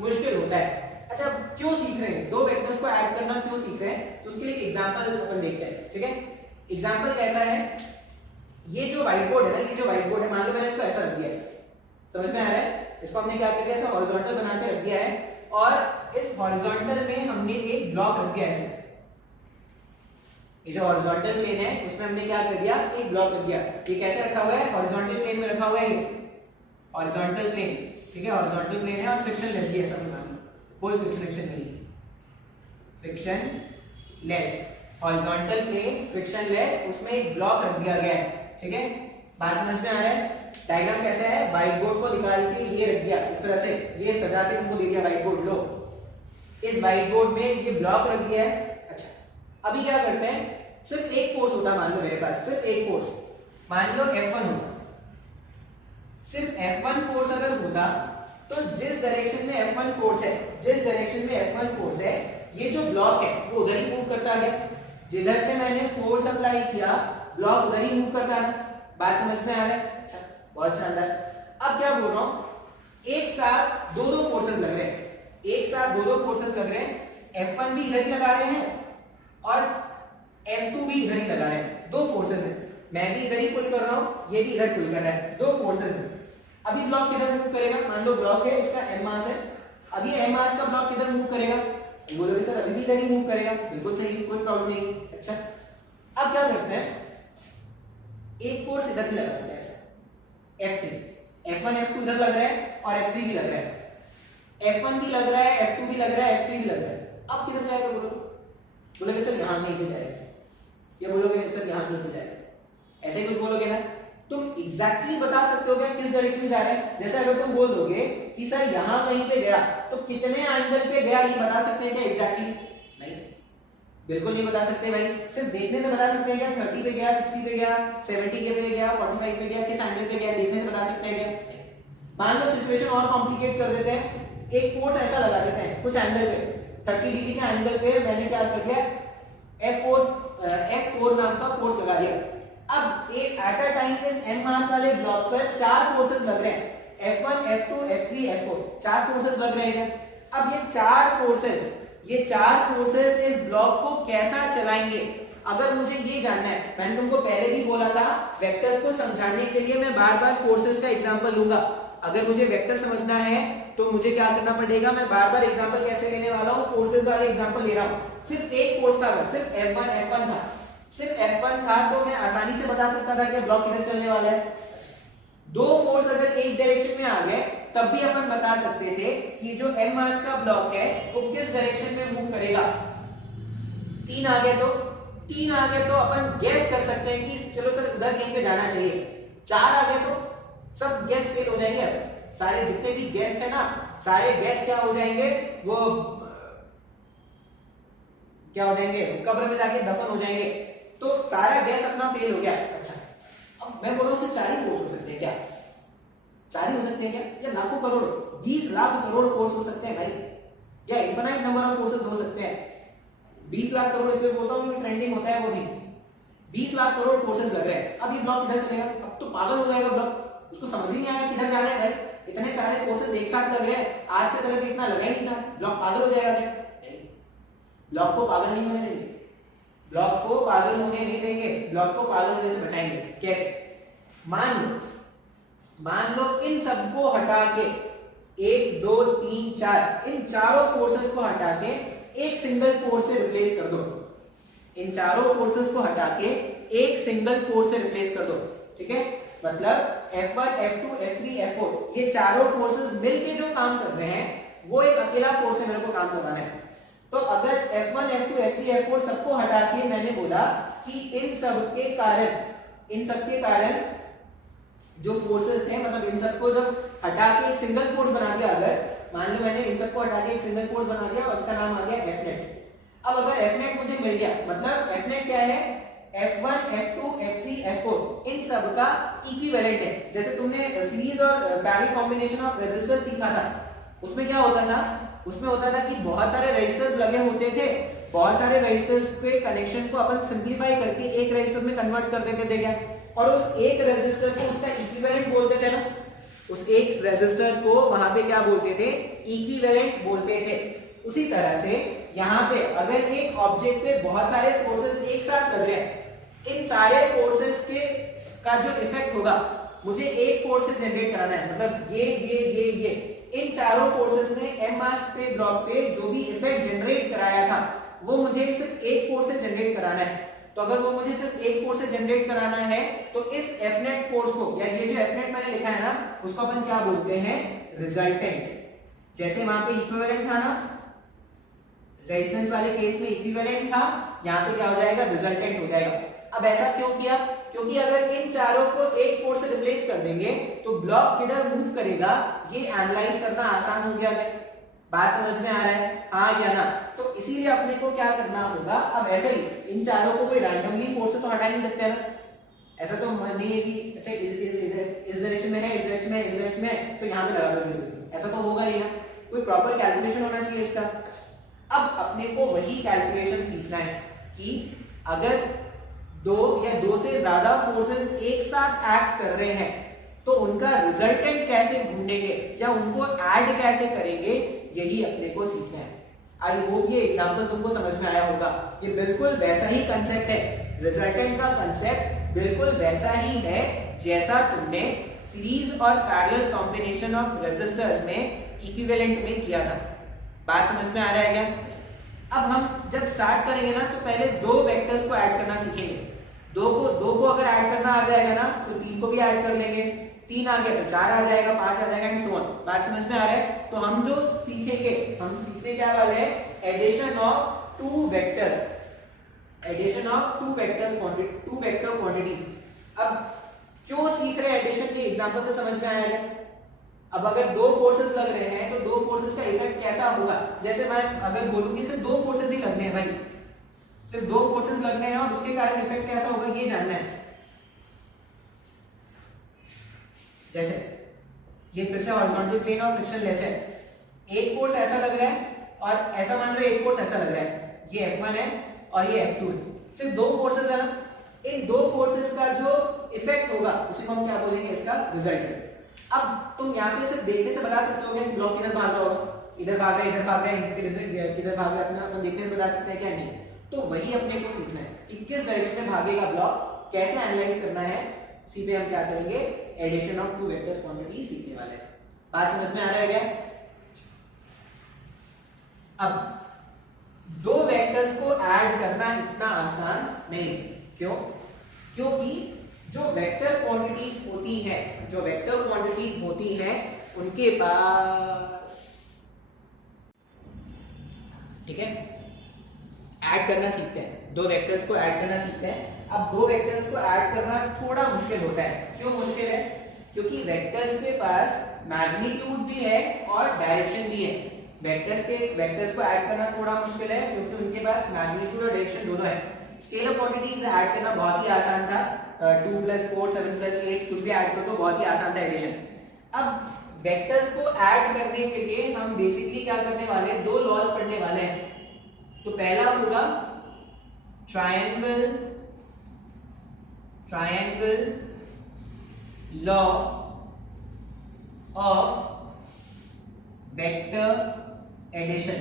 मुश्किल होता है। अच्छा, क्यों सीख रहे हैं, दो वेक्टर्स को ऐड करना क्यों सीख रहे हैं, तो उसके लिए एग्जांपल अपन देखते हैं। ठीक है, एग्जांपल कैसा है, ये जो व्हाइट बोर्ड है ना, ये जो व्हाइट बोर्ड है, मान लो मैंने इसको ऐसा रख दिया है, समझ में आ रहा है। इसको हमने क्या कर दिया, ऐसा हॉरिजॉन्टल बना के रख दिया है और इस हॉरिजॉन्टल में हमने एक ब्लॉक रख दिया ऐसे। ये जो हॉरिजॉन्टल प्लेन है उसमें हमने क्या कर दिया, एक ब्लॉक रख दिया। ये कैसे रखा हुआ है, हॉरिजॉन्टल प्लेन में रखा हुआ है, ये हॉरिजॉन्टल प्लेन। ठीक है, हॉरिजॉन्टल प्लेन है और फ्रिक्शन लेस भी है, सब मान लो कोई फ्रिक्शन नहीं, frictionless horizontal plane, frictionless, उसमें एक ब्लॉक रख दिया गया है। ठीक है, बात समझ में आ रहा है। डायग्राम कैसा है, व्हाइट बोर्ड को निकाल के ये रख दिया इस तरह से, ये सजा के तुमको दे दिया व्हाइट बोर्ड, लो इस व्हाइट बोर्ड में ये ब्लॉक रख दिया है। अच्छा, अभी क्या करते हैं, सिर्फ एक फोर्स होता, मान लो मेरे पास सिर्फ एक फोर्स, मान लो F1 होता, सिर्फ F1 फोर्स अगर होता तो जिस डायरेक्शन में F1 फोर्स है, जिस डायरेक्शन में F1 फोर्स है, ये जो ब्लॉक है वो उधर ही मूव करता गया। जिधर से मैंने फोर्स अप्लाई किया ब्लॉक उधर ही मूव करता है। बात समझ में आ रहा है। अच्छा, बहुत शानदार। अब क्या बोल रहा हूं, एक साथ दो दो फोर्सेस लग रहे हैं, एक साथ दो दो फोर्सेस लग रहे हैं। F1 भी इधर ही लगा रहे हैं और F2 भी इधर ही लगा रहे हैं, दो फोर्सेस हैं। मैं भी इधर ही पुल कर रहा हूं, ये भी इधर पुल कर रहा है, दो फोर्सेस हैं। अभी ब्लॉक किधर मूव करेगा, मान लो ब्लॉक है, इसका m मास है, अभी m मास का ब्लॉक किधर मूव करेगा, बोलोगे सर अभी भी इधर ही मूव करेगा, बिल्कुल सही, कोई प्रॉब्लम नहीं। अच्छा, अब क्या करते हैं, एक फोर्स इधर भी लगा देते हैं ऐसा, F3, F1 F2 इधर लग रहा है और F3 भी लग रहा है, F1 भी लग रहा है, F2 भी लग रहा है, F3 भी लग रहा है। अब किधर जाएगा बोलोगे सर यहाँ कहीं पे जाएगा, या बोलोगे सर यहाँ कहीं पे जाएगा, ऐसे ही कुछ बोलोगे ना। तुम एग्जैक्टली बता सकते हो क्या किस डायरेक्शन में जा रहे हैं। जैसे अगर तुम बोल दोगे कि सर यहाँ कहीं पे गया तो कितने एंगल पे गया, ये बता सकते हैं क्या एग्जैक्टली? नहीं, बिल्कुल नहीं बता सकते भाई। सिर्फ देखने से बता सकते हैं क्या 30 पे गया, 60 पे गया, 70 के पे गया, 45 पे गया, किस एंगल पे गया, देखने से बता सकते हैं क्या? मान लो सिचुएशन और कॉम्प्लिकेट कर देते हैं, एक फोर्स ऐसा लगा देते हैं कुछ एंगल पे, 30 डिग्री का एंगल पे मैंने क्या कर दिया, F4 नाम का फोर्स लगा दिया। अब एक एट अ टाइम इस m मास वाले ब्लॉक पर चार फोर्सेस लग रहे हैं, F1 F2 F3 F4, चार फोर्सेस लग रहे हैं। अब ये चार फोर्सेस इस ब्लॉक को कैसा चलाएंगे, अगर मुझे ये जानना है, मैंने तुमको पहले भी बोला था वेक्टर्स को समझाने के लिए मैं बार-बार फोर्सेस का एग्जांपल लूंगा। अगर मुझे वेक्टर समझना है तो मुझे क्या करना पड़ेगा, मैं बार-बार एग्जांपल कैसे लेने वाला हूं, फोर्सेस वाले एग्जांपल ले रहा हूं। सिर्फ एक फोर्स था, सिर्फ F1 था, सिर्फ F1 था तो मैं आसानी से बता सकता था कि ब्लॉक किधर चलने वाला है। दो फोर्स अगर एक डायरेक्शन में आ गए तब भी अपन बता सकते थे कि जो m मास का ब्लॉक है वो किस डायरेक्शन में मूव करेगा। 3 आ गया तो अपन गेस कर सकते हैं कि चलो सर उधर कहीं पे जाना चाहिए। 4 आ गया तो सब गेस फेल हो जाएंगे। अब सारे जितने भी गेस थे ना, सारे गेस क्या हो जाएंगे, वो क्या हो जाएंगे, कब्र में जाके दफन हो जाएंगे। तो सारा गैस अपना फेल हो गया। अच्छा, अब मैं बोल रहा हूँ 4 ही फोर्स हो सकते हैं क्या? 4 ही हो सकते हैं क्या? या लाखों करोड़, 20 लाख करोड़ फोर्स हो सकते हैं भाई, या इनफाइनाइट नंबर ऑफ फोर्सेस हो सकते हैं। 20 लाख करोड़ इसलिए बोलता हूँ कि ट्रेंडिंग होता है वो भी। 20 लाख करोड़ फोर्सेस लग रहे हैं। अब ये ब्लॉक किधर चलेगा? अब तो पागल हो जाएगा ब्लॉक, उसको समझ ही नहीं आया किधर जाना है भाई। इतने सारे फोर्सेस एक साथ लग रहे हैं, आज से पहले इतना लगा ही नहीं था। ब्लॉक पागल हो जाएगा क्या? ब्लॉक को पागल नहीं होने देंगे, ब्लॉक को पागल होने नहीं देंगे, ब्लॉक को पागल होने से बचाएंगे। कैसे? मान लो इन सबको हटा के 1 2 3 4 इन चारों फोर्सेस को हटा के एक सिंगल फोर्स से रिप्लेस कर दो। इन चारों फोर्सेस को हटा के एक सिंगल फोर्स से रिप्लेस कर दो। ठीक है, मतलब F1 F2 F3 F4 ये चारों फोर्सेस मिलके जो काम कर रहे हैं वो एक अकेला फोर्स से मेरे को काम करवाना है। तो अगर F1 F2 F3 F4 सबको हटा के मैंने बोला कि इन सब के कारण जो फोर्सेस थे, मतलब इन सबको जब हटा के एक सिंगल फोर्स बना दिया, अगर मान लो मैंने इन सबको हटा के एक सिंगल फोर्स बना दिया और इसका नाम आ गया Fnet। अब अगर Fnet मुझे मिल गया, मतलब Fnet क्या है? F1 F2 F3 F4 इन सब का इक्विवेलेंट है। जैसे तुमने सीरीज और पैरेलल कॉम्बिनेशन ऑफ रेजिस्टर्स सीखा था, उसमें क्या होता था? उसमें होता था कि बहुत सारे रेजिस्टर्स लगे होते थे, बहुत सारे रेजिस्टर्स के कनेक्शन को अपन सिंपलीफाई करके एक रेजिस्टर में कन्वर्ट कर देते थे क्या, और उस एक रेजिस्टर को उसका इक्विवेलेंट बोलते थे ना। उस एक रेजिस्टर को वहां पे क्या बोलते थे? इक्विवेलेंट बोलते थे। उसी तरह से यहाँ पे अगर एक ऑब्जेक्ट पे बहुत सारे फोर्सेस एक साथ लग रहे हैं, इन सारे फोर्सेस के का जो इफेक्ट होगा मुझे एक फोर्स से जनरेट कराना है। मतलब ये इन चारों फोर्सेस ने m मास पे ब्लॉक पे जो भी इफेक्ट जनरेट कराया था वो मुझे सिर्फ एक फोर्स से जनरेट कराना है। तो अगर वो मुझे सिर्फ एक फोर्स से जनरेट कराना है तो इस Fnet फोर्स को, या ये जो Fnet मैंने लिखा है ना, उसको अपन क्या बोलते हैं? रिजल्टेंट। जैसे वहां पे इक्विवेलेंट था ना, रेजिस्टेंस वाले केस में इक्विवेलेंट था, यहाँ पे क्या हो जाएगा? रिजल्टेंट हो जाएगा। अब ऐसा क्यों किया? क्योंकि अगर इन चारों को एक फोर्स से रिप्लेस कर देंगे तो ब्लॉक किधर मूव करेगा ये एनालाइज करना आसान हो गया है। बात समझ में आ रहा है? हाँ या ना? तो इसीलिए अपने को क्या करना होगा, अब ऐसे ही इन चारों को कोई रैंडमली फोर्स से तो हटा नहीं सकते ना। ऐसा तो नहीं है कि अच्छा इस डायरेक्शन में है, इस डायरेक्शन में, इस डायरेक्शन में, तो यहाँ पे लगा दो, ऐसा तो होगा नहीं ना। कोई प्रॉपर कैलकुलेशन होना चाहिए इसका। अब अपने को वही कैलकुलेशन सीखना है कि अगर दो या दो से ज्यादा फोर्सेस एक साथ एक्ट कर रहे हैं तो उनका रिजल्टेंट कैसे ढूंढेंगे या उनको ऐड कैसे करेंगे, यही अपने को सीखना है। आई होप ये एग्जांपल तुमको समझ में आया होगा। ये बिल्कुल वैसा ही कंसेप्ट है, रिजल्टेंट का कंसेप्ट बिल्कुल वैसा ही है जैसा तुमने सीरीज और पैरेलल कॉम्बिनेशन ऑफ रेजिस्टर्स में इक्विवेलेंट में किया था। बात समझ में आ रहा है क्या? अब हम जब स्टार्ट करेंगे ना तो पहले दो वेक्टर्स को ऐड करना सीखेंगे। दो को अगर ऐड करना आ जाएगा ना तो 3 को भी ऐड कर लेंगे, 3 आ गया तो 4 आ जाएगा, 5 आ जाएगा एंड सो ऑन। बात समझ में आ रहा है? तो हम जो सीखेंगे, हम सीखने क्या वाले हैं? Addition of two vectors, addition of two vector quantities. अब क्यों सीख रहे हैं एडिशन के एग्जांपल से समझ में आया क्या? अब अगर दो फोर्सेस लग रहे हैं तो दो फोर्सेस का इफेक्ट कैसा होगा? जैसे मैं अगर बोलूं कि सिर्फ दो फोर्सेस ही लगने हैं भाई, सिर्फ दो फोर्सेस लगने हैं और उसके कारण इफेक्ट कैसा होगा ये जानना है। जैसे ये फिर से horizontal plane of frictionless है, एक फोर्स ऐसा लग रहा है और ऐसा मान लो एक फोर्स ऐसा लग रहा है, ये F1 है और ये F2 है, सिर्फ दो फोर्सेस है ना। इन दो फोर्सेस का जो इफेक्ट होगा उसी को हम क्या बोलेंगे? इसका रिजल्टेंट। अब तुम यहाँ पे सिर्फ देखने से बता सकते हो कि ब्लॉक किधर भाग रहा होगा, इधर भाग रहा है, इधर भाग रहा है, किधर भाग रहा है, अपना अपन देखने से बता सकते हैं क्या? नहीं। तो वही अपने को सीखना है कि किस डायरेक्शन में भागेगा ब्लॉक, कैसे एनालाइज करना है। इसी पे हम क्या करेंगे? Addition of two vectors quantity सीखने वाले हैं। बात समझ में आ रहा है क्या? अब दो वेक्टर्स को ऐड करना इतना आसान नहीं। क्यों? क्योंकि जो वेक्टर क्वांटिटीज होती होती है, जो वेक्टर क्वांटिटीज होती हैं उनके पास, ठीक है, ऐड करना सीखते हैं, दो वेक्टर्स को ऐड करना सीखते हैं। अब दो वेक्टर्स को ऐड करना थोड़ा मुश्किल होता है। क्यों मुश्किल है? क्योंकि वेक्टर्स के पास मैग्नीट्यूड भी है और डायरेक्शन भी है। वेक्टर्स को ऐड करना थोड़ा मुश्किल है क्योंकि उनके पास मैग्नीट्यूड और डायरेक्शन दोनों है। स्केलर क्वांटिटीज ऐड करना बहुत ही आसान था, 2 + 4 7 + 8 कुछ भी ऐड करो तो बहुत ही आसान था एडिशन। अब वेक्टर्स को ऐड करने के लिए हम बेसिकली क्या करने वाले हैं, दो लॉज पढ़ने वाले हैं। तो पहला होगा triangle law of vector addition.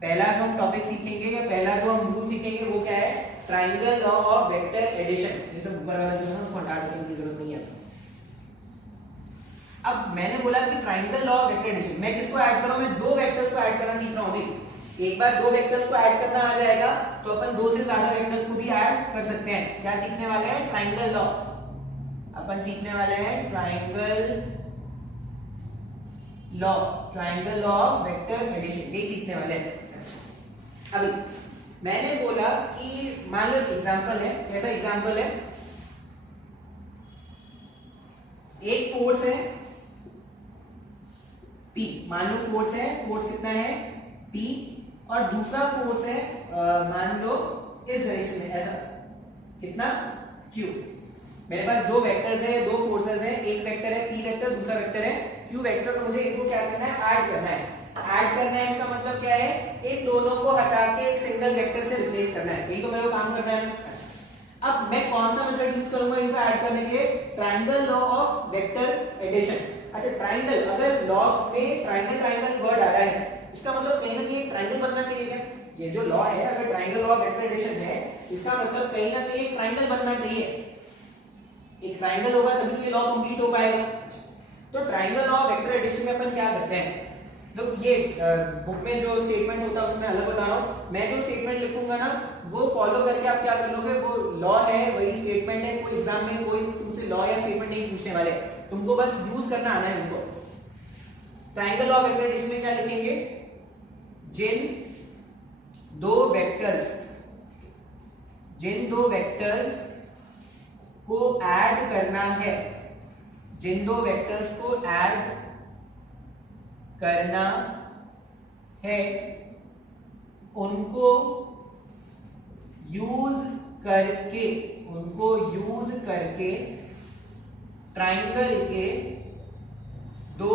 पहला जो हम टॉपिक सीखेंगे या पहला जो हम रूल सीखेंगे वो क्या है, triangle law of vector addition. ये सब ऊपर वाला जो है उसको हटा देने की जरूरत नहीं है। अब मैंने बोला कि triangle law of vector addition, मैं किसको ऐड कर रहा हूं, मैं दो वेक्टर्स को ऐड करना सीख रहा हूं। अभी एक बार दो वेक्टर्स को ऐड करना आ जाएगा तो अपन दो से ज्यादा वेक्टर्स को भी ऐड कर सकते हैं। क्या सीखने वाले हैं, ट्रायंगल लॉ। अपन सीखने वाले हैं triangle law of vector addition, यही सीखने वाले हैं। अभी मैंने बोला कि मान लो एग्जांपल है, कैसा एग्जांपल है, एक फोर्स है P, मान लो फोर्स है, फोर्स कितना है P, और दूसरा फोर्स है मान लो इस डायरेक्शन में ऐसा, कितना Q। मेरे पास दो वेक्टर्स है, दो फोर्सेस है, एक वेक्टर है P वेक्टर, दूसरा वेक्टर है Q वेक्टर। तो मुझे इनको क्या करना है, ऐड करना है। ऐड करना है इसका मतलब क्या है, इन दोनों को हटा के एक सिंगल वेक्टर से रिप्लेस करना है, यही तो मेरे को काम करना है। अब मैं कौन सा मेथड यूज करूंगा इनको ऐड करने के लिए, triangle law of vector addition. अच्छा ट्रायंगल, अगर लॉ में ट्रायंगल वर्ड आ रहा है, इसका मतलब कहीं ना कहीं ट्रायंगल बनना चाहिए क्या? ये जो लॉ है, अगर triangle law of vector addition है, इसका मतलब कहीं ना कहीं एक ट्रायंगल बनना चाहिए। एक ट्रायंगल होगा तभी तो ये लॉ कंप्लीट हो पाएगा। तो triangle law of vector addition में अपन क्या करते हैं, लोग ये बुक में जो स्टेटमेंट होता है उसमें अलग बता रहा हूं, मैं जो स्टेटमेंट लिखूंगा ना वो फॉलो करके आप क्या कर लोगे, वो लॉ है वही स्टेटमेंट है। कोई एग्जाम में कोई तुमसे लॉ या स्टेटमेंट नहीं पूछने वाले, तुमको बस यूज करना आना है इनको। Triangle law of vector addition में क्या लिखेंगे, जिन दो वेक्टर्स को ऐड करना है, जिन दो वेक्टर्स को ऐड करना है उनको यूज करके ट्रायंगल के दो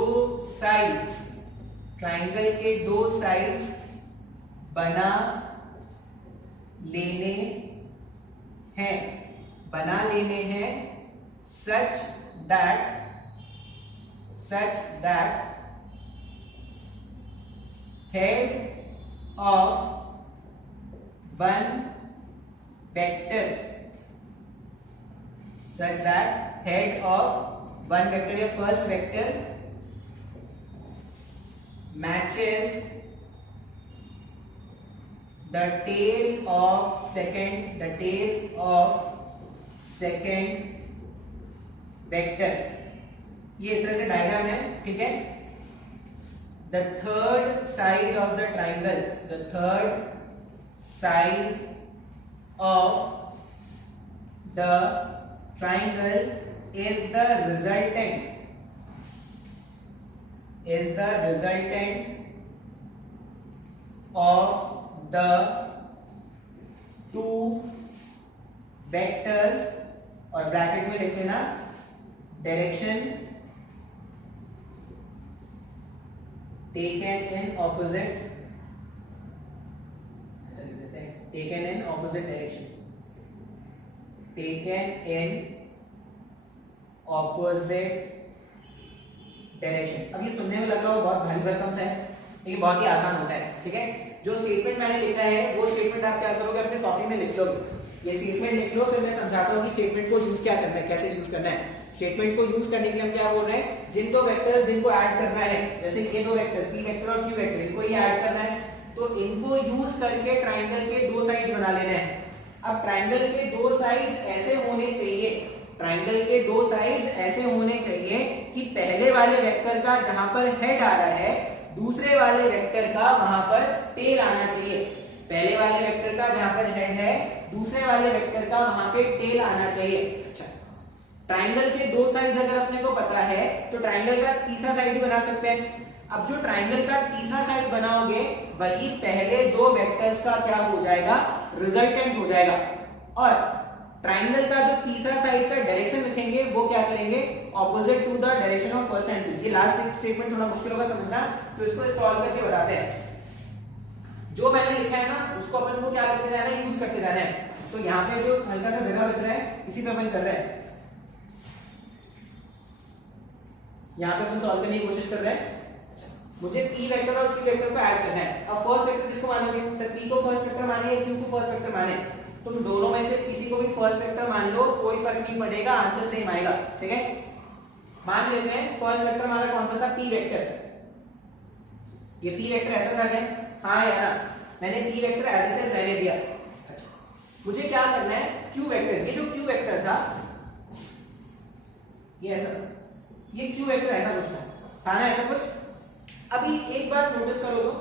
साइड्स बना लेने हैं such that head of one vector या first vector matches the tail of second vector। ये इस तरह से डायग्राम है, ठीक है। The third side of the triangle is the resultant of the two vectors, और ब्रैकेट में लिख लेना direction taken in opposite direction, अब ये सुनने में लग रहा हो बहुत भारी भरकम सा है, लेकिन बहुत ही आसान होता है, ठीक है। जो स्टेटमेंट मैंने लिखा है वो स्टेटमेंट आप क्या करोगे, अपने कॉपी में लिख लोगे। ये स्टेटमेंट लिख लो, फिर मैं समझाता हूँ कि स्टेटमेंट को यूज क्या करना है, कैसे यूज करना है। स्टेटमेंट को यूज करने के लिए हम क्या बोल रहे हैं, जिन दो वेक्टर्स जिनको ऐड करना है, जैसे ये दो वेक्टर P वेक्टर और Q वेक्टर, इनको ही ऐड करना है, तो इनको यूज करके ट्रायंगल के दो साइड्स बना लेना है। अब ट्रायंगल के दो साइड्स ऐसे होने चाहिए ट्राइंगल के दो साइड्स ऐसे होने चाहिए कि पहले वाले वेक्टर का जहां पर हेड आ रहा है दूसरे वाले वेक्टर का वहां पर टेल आना चाहिए। पहले वाले वेक्टर का जहां पर हेड है दूसरे वाले वेक्टर का वहां पे टेल आना चाहिए। अच्छा, ट्राइंगल के दो साइड्स अगर अपने को पता है तो ट्राइंगल का तीसरा साइड भी बना सकते हैं। अब जो ट्राइंगल का तीसरा साइड बनाओगे वही पहले दो वेक्टर्स का क्या हो जाएगा, रिजल्टेंट हो जाएगा। और ट्राइंगल का जो तीसरा साइड का डायरेक्शन रखेंगे वो क्या करेंगे, opposite to the direction of first and two. ये लास्ट स्टेटमेंट थोड़ा मुश्किल होगा समझना, तो इसको सॉल्व करके बताते हैं। जो मैंने लिखा है ना उसको अपन को क्या करते जाना है, यूज करते जाना है। तो यहाँ पे जो हल्का सा जगह बच रहा है इसी पे अपन कर रहे हैं, यहाँ पे अपन सॉल्व करने की कोशिश कर रहे हैं। मुझे p वेक्टर और q वेक्टर को ऐड करना है। अब फर्स्ट वेक्टर किसको मानेंगे, सर p को फर्स्ट वेक्टर माने या q को फर्स्ट वेक्टर माने। तुम दोनों में से किसी को भी फर्स्ट वेक्टर मान लो, कोई फर्क नहीं पड़ेगा, आंसर सेम आएगा। ठीक है, मान लेते हैं फर्स्ट वेक्टर हमारा कौन सा था, p वेक्टर। ये p वेक्टर ऐसा था क्या, हाँ या ना, मैंने p vector as it is रहने दिया। अच्छा, मुझे क्या करना है, q वेक्टर, ये जो q वेक्टर था ये ऐसा, ये q वेक्टर ऐसा कुछ था ना, ऐसा कुछ। अभी एक बात नोटिस करो तो,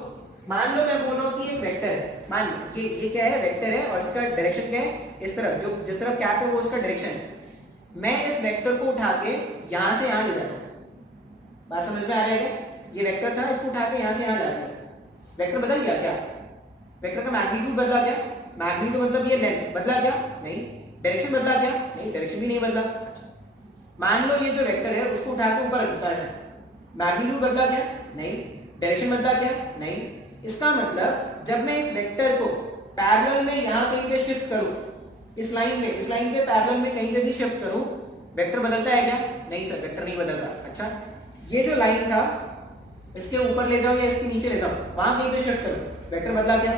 मान लो मैं बोल रहा हूं कि एक वेक्टर है, मान लो ये क्या है, वेक्टर है और इसका डायरेक्शन क्या है, इस तरफ, जो जिस तरफ कैप है वो उसका डायरेक्शन। मैं इस वेक्टर को उठा के यहां से यहां ले जाता हूं। बात समझ में आ रहा है क्या, ये वेक्टर था, इसको उठा के यहां से यहां ला दिया। वेक्टर बदल गया क्या, वेक्टर का मैग्नीट्यूड बदला क्या, मैग्नीट्यूड मतलब ये लेंथ बदला क्या, नहीं। डायरेक्शन बदला क्या, नहीं, डायरेक्शन भी नहीं बदला। मान लो ये जो वेक्टर है उसको उठा के ऊपर रख दूंगा ऐसे, मैग्नीट्यूड बदला क्या, नहीं। डायरेक्शन बदला क्या, नहीं। इसका मतलब जब मैं इस वेक्टर को पैरेलल में यहां कहीं पे शिफ्ट करूं, इस लाइन पे पैरेलल में कहीं पे भी शिफ्ट करूं, वेक्टर बदलता है क्या, नहीं सर, वेक्टर नहीं बदल रहा। अच्छा, ये जो लाइन था इसके ऊपर ले जाओ या इसके नीचे ले जाओ, वहां कहीं पे शिफ्ट करो, वेक्टर बदला क्या,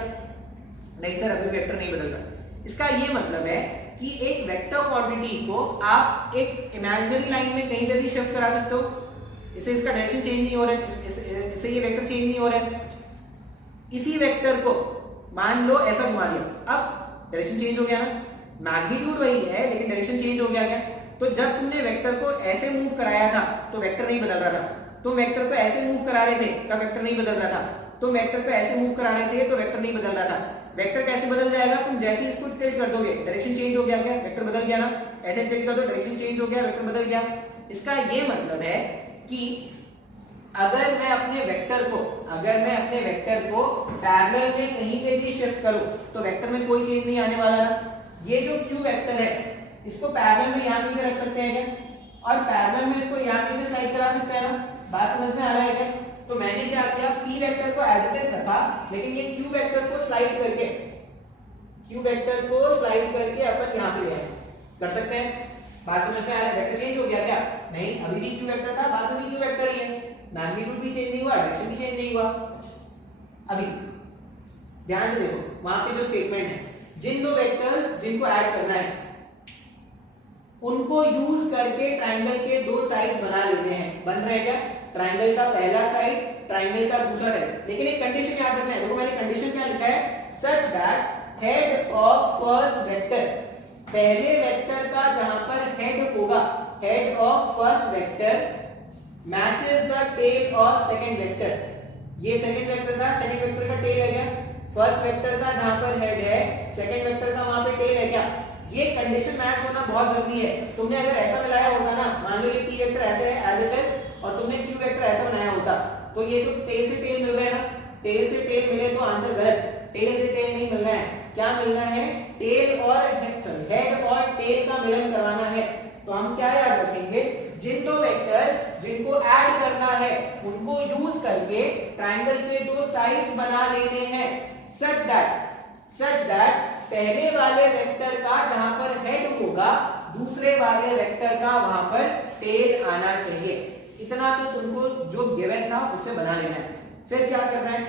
नहीं सर, अभी वेक्टर नहीं बदल रहा। इसका ये मतलब है कि एक वेक्टर क्वांटिटी को आप एक इमेजिनरी लाइन में कहीं पे भी शिफ्ट करा सकते हो, इससे इसका डायरेक्शन चेंज नहीं हो रहा है, इससे ये वेक्टर चेंज नहीं हो रहा है। इसी वेक्टर को मान लो ऐसा घुमा दिया, अब डायरेक्शन चेंज हो गया ना, मैग्नीट्यूड वही है लेकिन डायरेक्शन चेंज हो गया क्या। तो जब तुमने वेक्टर को ऐसे मूव कराया था तो वेक्टर नहीं बदल रहा था, तुम वेक्टर को ऐसे मूव करा रहे थे तब वेक्टर नहीं बदल रहा था, तुम वेक्टर को ऐसे मूव करा रहे थे तो वेक्टर नहीं बदल रहा था। वेक्टर कैसे बदल जाएगा, तुम जैसे इसको टिल्ट कर दोगे डायरेक्शन चेंज हो गया क्या, वेक्टर बदल गया ना, ऐसे टिल्ट कर दो डायरेक्शन चेंज हो गया, वेक्टर बदल गया। इसका ये मतलब है कि अगर मैं अपने वेक्टर को पैरेलल में कहीं पे भी शिफ्ट करूं तो वेक्टर में कोई चेंज नहीं आने वाला ना। ये जो q वेक्टर है इसको पैरेलल में यहां पे रख सकते हैं क्या, और पैरेलल में इसको यहां पे भी स्लाइड करा सकते हैं ना। बात समझ में आ रहा है क्या। तो मैंने क्या किया, p वेक्टर को एज इट इज रखा, लेकिन ये q वेक्टर को स्लाइड करके अपन यहां पे ले आए, कर सकते हैं। बात समझ में आ रहा है, वेक्टर चेंज हो गया क्या, नहीं, अभी भी q वेक्टर था, बाद में भी q वेक्टर ही है, मैग्नीट्यूड भी चेंज नहीं हुआ, डायरेक्शन भी चेंज नहीं हुआ। अभी ध्यान से देखो, वहां पे जो स्टेटमेंट है, जिन दो वेक्टर्स जिनको ऐड करना है उनको यूज करके ट्राइंगल के दो साइड्स बना लेते हैं। बन रहे हैं क्या, ट्राइंगल का पहला साइड, ट्राइंगल का दूसरा साइड। लेकिन एक कंडीशन याद रखना है, देखो मैंने कंडीशन क्या लिखा है, such that head of first vector, पहले वेक्टर का जहां पर हेड होगा, head of first vector matches the tail of second vector. ये सेकंड वेक्टर था, सेकंड वेक्टर का टेल है क्या, फर्स्ट वेक्टर का जहां पर हेड है, सेकंड वेक्टर का वहां पे टेल है क्या। ये कंडीशन मैच होना बहुत जरूरी है। तुमने अगर ऐसा मिलाया होगा ना, मान लो ये p वेक्टर ऐसे है एज इट इज और तुमने q वेक्टर ऐसा बनाया होता, तो ये तो टेल से टेल मिल रहा है ना, टेल से टेल मिले तो आंसर गलत, टेल से टेल नहीं मिलना है, क्या मिलना है, टेल और हेड और टेल का मिलन करवाना है। तो हम क्या याद रखेंगे, जिन दो वेक्टर्स जिनको ऐड करना है उनको यूज करके ट्राइंगल के दो साइड्स बना लेने हैं, सच दैट पहले वाले वेक्टर का जहां पर हेड होगा, दूसरे वाले वेक्टर का वहां पर टेल आना चाहिए। इतना तो तुमको जो गिवन था उससे बना लेना है। फिर क्या करना है,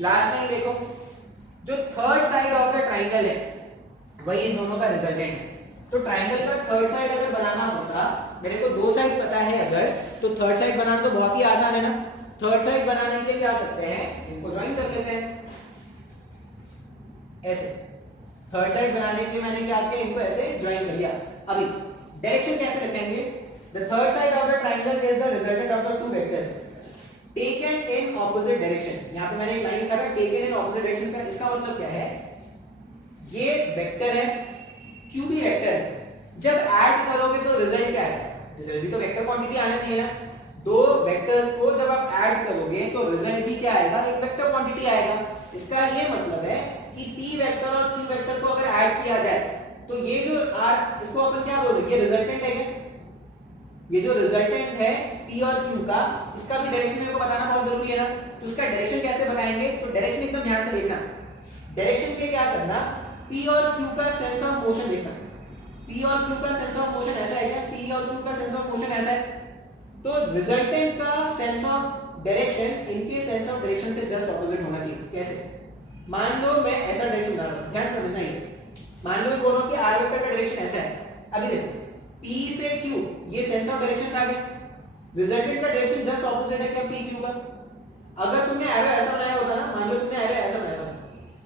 लास्ट टाइम देखो, जो third side of the triangle है वही इन दोनों का रिजल्टेंट है। तो ट्राइंगल का थर्ड साइड अगर बनाना होगा, मेरे को दो साइड पता है अगर, तो थर्ड साइड बनाना तो बहुत ही आसान है ना। थर्ड साइड बनाने के लिए क्या करते हैं, इनको ज्वाइन कर लेते हैं ऐसे। थर्ड साइड बनाने के लिए मैंने क्या किया, इनको ऐसे ज्वाइन कर लिया। अभी डायरेक्शन कैसे लगाएंगे? The third side of the triangle is the resultant of the two vectors taken in opposite direction. यहां पे मैंने एक लाइन लिखा था टेकन इन ऑपोजिट डायरेक्शन का, इसका मतलब क्या है? ये वेक्टर है, q भी वेक्टर है, जब ऐड करोगे तो रिजल्ट क्या है? रिजल्ट भी तो वेक्टर क्वांटिटी आना चाहिए ना। दो वेक्टर्स को जब आप ऐड करोगे तो रिजल्ट भी क्या आएगा? एक वेक्टर क्वांटिटी आएगा। इसका ये मतलब है कि p वेक्टर और q वेक्टर को अगर ऐड किया जाए तो ये जो r, इसको अपन क्या बोलेंगे? ये रिजल्टेंट है क्या? ये जो रिजल्टेंट है p और q का, इसका भी डायरेक्शन मेरे को बताना बहुत जरूरी है ना। तो उसका डायरेक्शन कैसे बताएंगे? तो डायरेक्शन एकदम ध्यान से देखना। डायरेक्शन के क्या करना? p और q का सेंस ऑफ मोशन देखना। p और q का सेंस ऑफ मोशन ऐसा है क्या? p और q का सेंस ऑफ मोशन ऐसा है, तो रिजल्टेंट का सेंस ऑफ डायरेक्शन इनके सेंस ऑफ डायरेक्शन से जस्ट ऑपोजिट होना चाहिए। कैसे? मान लो मैं ऐसा डायरेक्शन बना रहा हूं, ध्यान से समझना। ये मान लो मैं बोल रहा हूं कि r वेक्टर का डायरेक्शन ऐसा है। अभी देखो p से q, ये सेंस ऑफ डायरेक्शन था क्या? रिजल्टेंट का डायरेक्शन जस्ट ऑपोजिट है क्या p q का? अगर तुमने एरो ऐसा बनाया होता ना, मान लो तुमने एरो ऐसा बनाया था,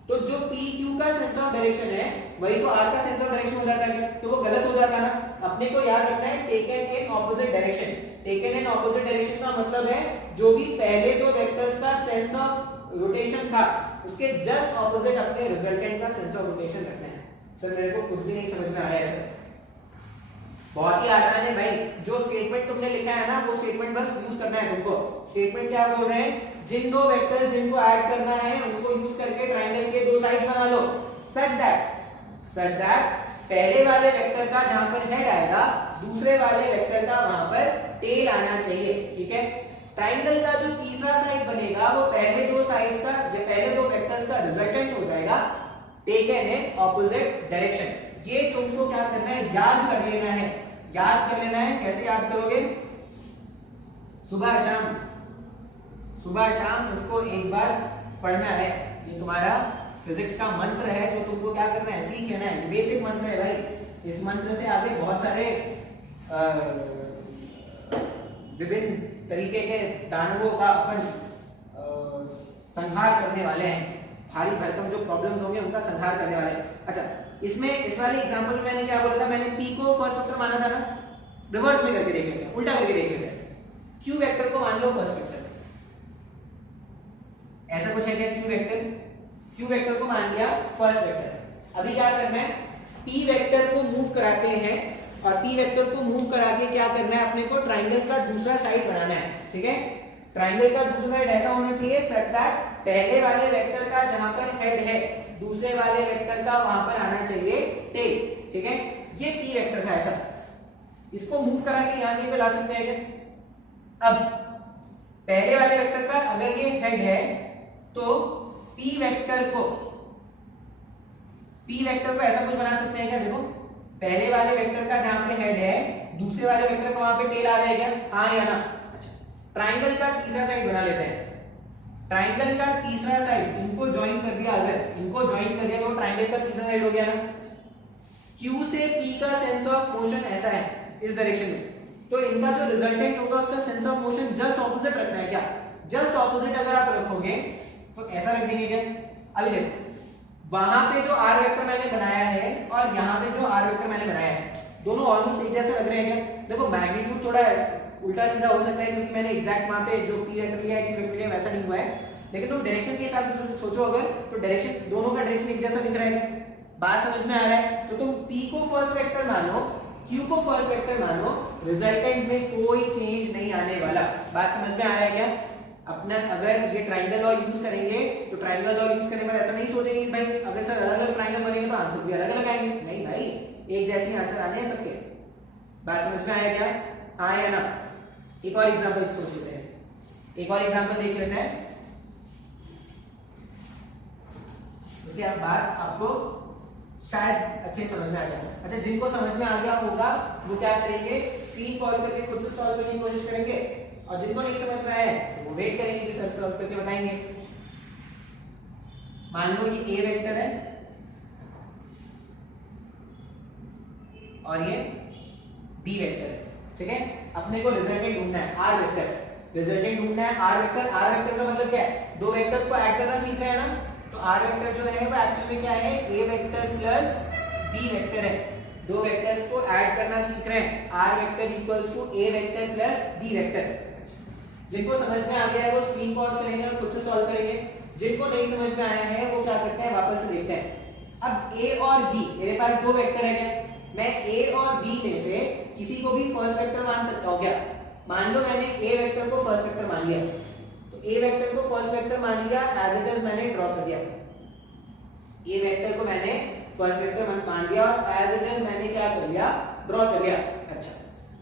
तो जो p q का सेंस ऑफ डायरेक्शन है वही तो r का सेंस ऑफ डायरेक्शन हो जाता है, तो वो गलत हो जाता ना। अपने को याद रखना है taken in opposite direction. Taken in opposite direction का मतलब है जो भी पहले दो वेक्टर्स का सेंस ऑफ रोटेशन था उसके जस्ट ऑपोजिट अपने रिजल्टेंट का सेंस ऑफ रोटेशन रखना है। सर मेरे को कुछ भी नहीं समझ में आया है सर। बहुत ही आसान है भाई, जो स्टेटमेंट तुमने लिखा है ना वो स्टेटमेंट बस यूज करना है तुमको। स्टेटमेंट क्या बोल रहे हैं? जिन दो वेक्टर्स जिनको ऐड करना है उनको यूज करके ट्रायंगल के दो साइड्स बना लो सच दैट पहले वाले वेक्टर का जहां पर हेड आएगा दूसरे वाले वेक्टर का वहां पर टेल आना चाहिए। ठीक है? ट्रायंगल का जो तीसरा साइड बनेगा वो पहले दो साइड्स का या पहले दो वेक्टर्स का रिजल्टेंट हो जाएगा टेकन इन ऑपोजिट डायरेक्शन। ये तुमको क्या करना है? याद कर लेना है। याद कर लेना है। कैसे याद करोगे? सुबह शाम इसको एक बार पढ़ना है। ये तुम्हारा फिजिक्स का मंत्र है जो तुमको क्या करना है? सीख लेना है। ये बेसिक मंत्र है भाई। इस मंत्र से आगे बहुत सारे विभिन्न तरीके के दानवों का अपन संहार करने वाले हैं। भारी भरकम जो प्रॉब्लम्स होंगे उनका संहार करने वाले हैं। अच्छा, इसमें इस वाले एग्जांपल में मैंने क्या बोला था? मैंने p को फर्स्ट वेक्टर माना था ना। रिवर्स में करके देख लेते हैं, उल्टा करके देख लेते हैं। q वेक्टर को मान लो फर्स्ट वेक्टर, ऐसा कुछ है क्या? q वेक्टर को मान लिया फर्स्ट वेक्टर। अभी क्या करना है? p वेक्टर को मूव कराते हैं और p वेक्टर को मूव करा के क्या करना है? अपने को ट्रायंगल का दूसरा साइड बनाना है। ठीक है? ट्रायंगल का दूसरा साइड ऐसा होना चाहिए सच दैट पहले वाले वेक्टर का जहां पर हेड है दूसरे वाले वेक्टर का वहां पर आना चाहिए टेल। ठीक है? ये p वेक्टर था ऐसा, इसको मूव करा के यहां कहीं पे ला सकते हैं क्या? अब पहले वाले वेक्टर का अगर ये हेड है तो p वेक्टर को ऐसा कुछ बना सकते हैं क्या? देखो पहले वाले वेक्टर का जहां पे हेड है दूसरे वाले वेक्टर का वहां पे टेल आ रहा है क्या? हाँ या ना? अच्छा, ट्रायंगल का तीसरा साइड बना लेते हैं। ट्रायंगल का तीसरा साइड इनको ज्वाइन कर दिया, अगर इनको ज्वाइन कर दिया तो ट्रायंगल का तीसरा साइड हो गया ना। Q से P का सेंस ऑफ मोशन ऐसा है इस डायरेक्शन में, तो इनका जो रिजल्टेंट होगा उसका sense of motion just opposite रखना है क्या? जस्ट ऑपोजिट अगर आप रखोगे तो ऐसा रख देंगे क्या? अभी देखो वहां पे जो r वेक्टर मैंने बनाया है और यहां पे जो r वेक्टर मैंने बनाया है दोनों ऑलमोस्ट एक जैसे लग रहे हैं क्या? देखो मैग्नीट्यूड थोड़ा उल्टा सीधा हो सकता है क्योंकि मैंने एग्जैक्ट वहां पे जो p वेक्टर लिया है q वेक्टर लिया वैसा नहीं हुआ है, लेकिन तुम डायरेक्शन के हिसाब से सोचो अगर तो डायरेक्शन दोनों का डायरेक्शन एक जैसा दिख रहा है। बात समझ में आ रहा है? तो तुम p को फर्स्ट वेक्टर मानो, q को फर्स्ट वेक्टर मानो, रिजल्टेंट में कोई चेंज नहीं आने वाला। बात समझ में आ रहा है क्या? अपना अगर ये ट्रायंगल लॉ यूज करेंगे तो ट्रायंगल लॉ यूज करने पर ऐसा नहीं सोचेंगे कि भाई अगर सर अलग अलग ट्रायंगल बनेंगे तो आंसर भी अलग अलग आएंगे। नहीं भाई, एक जैसे आंसर आने हैं सबके। बात समझ में आया क्या? हाँ या ना? एक और एग्जांपल सोच लेते हैं, एक और एग्जांपल देख लेते हैं, उसके बाद आपको शायद अच्छे समझ में आ जाए। अच्छा, जिनको समझ में आ गया होगा वो क्या करेंगे? स्क्रीन पॉज करके खुद से सॉल्व करने की कोशिश करेंगे, और जिनको नहीं समझ में आया तो वो वेट करेंगे कि सर सॉल्व करके बताएंगे। मान लो ये a वेक्टर है और ये b वेक्टर है। ठीक है? अपने को रिजल्टेंट ढूंढना है r वेक्टर, रिजल्टेंट ढूंढना है r वेक्टर। r वेक्टर का मतलब क्या है? दो वेक्टर्स को ऐड करना सीख रहे हैं ना, तो r वेक्टर जो है वो एक्चुअली में क्या है? a vector plus b vector है। दो वेक्टर्स को ऐड करना सीख रहे हैं। R vector equals to A vector plus B vector. जिनको समझ में आ गया है वो स्क्रीन पॉज करेंगे और खुद से सॉल्व करेंगे। जिनको नहीं समझ में आया है वो क्या करते हैं, वापस से देखते हैं। अब ए और बी, मेरे पास दो वेक्टर है, मैं ए और बी में से किसी को भी फर्स्ट वेक्टर मान सकता हूं क्या? मान लो मैंने ए वेक्टर को फर्स्ट वेक्टर मान लिया, तो ए वेक्टर को फर्स्ट वेक्टर मान लिया, एज इट इज मैंने ड्रॉ कर दिया। ए वेक्टर को मैंने फर्स्ट वेक्टर मान लिया और एज इट इज मैंने क्या कर लिया, ड्रॉ कर लिया। अच्छा,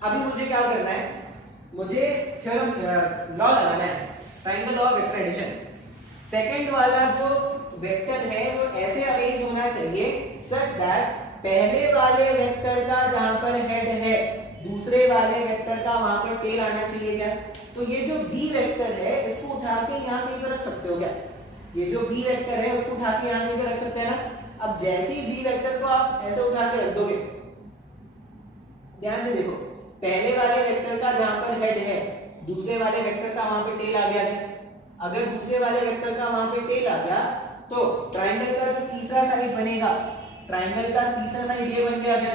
अभी मुझे क्या करना है, मुझे थ्योरम लॉ लगाना है, triangle law of vector addition. Second वाला जो वेक्टर है वो ऐसे अरेंज होना चाहिए सच दैट पहले वाले वेक्टर का जहां पर हेड है, दूसरे वाले वेक्टर का वहां पर टेल आना चाहिए क्या? तो ये जो बी वेक्टर है इसको उठा के यहां कहीं पर रख सकते हो क्या? ये जो बी वेक्टर है उसको उठा के यहां कहीं पर रख सकते हैं ना। अब जैसे ही बी वेक्टर को आप ऐसे उठा के रख दोगे, ध्यान से देखो, पहले वाले वेक्टर का जहां पर हेड है, दूसरे वाले वेक्टर का वहां पे टेल आ गया क्या? अगर दूसरे वाले वेक्टर का वहां पे टेल आ गया तो ट्रायंगल का जो तीसरा साइड बनेगा, ट्रायंगल का तीसरा साइड ये बन गया क्या?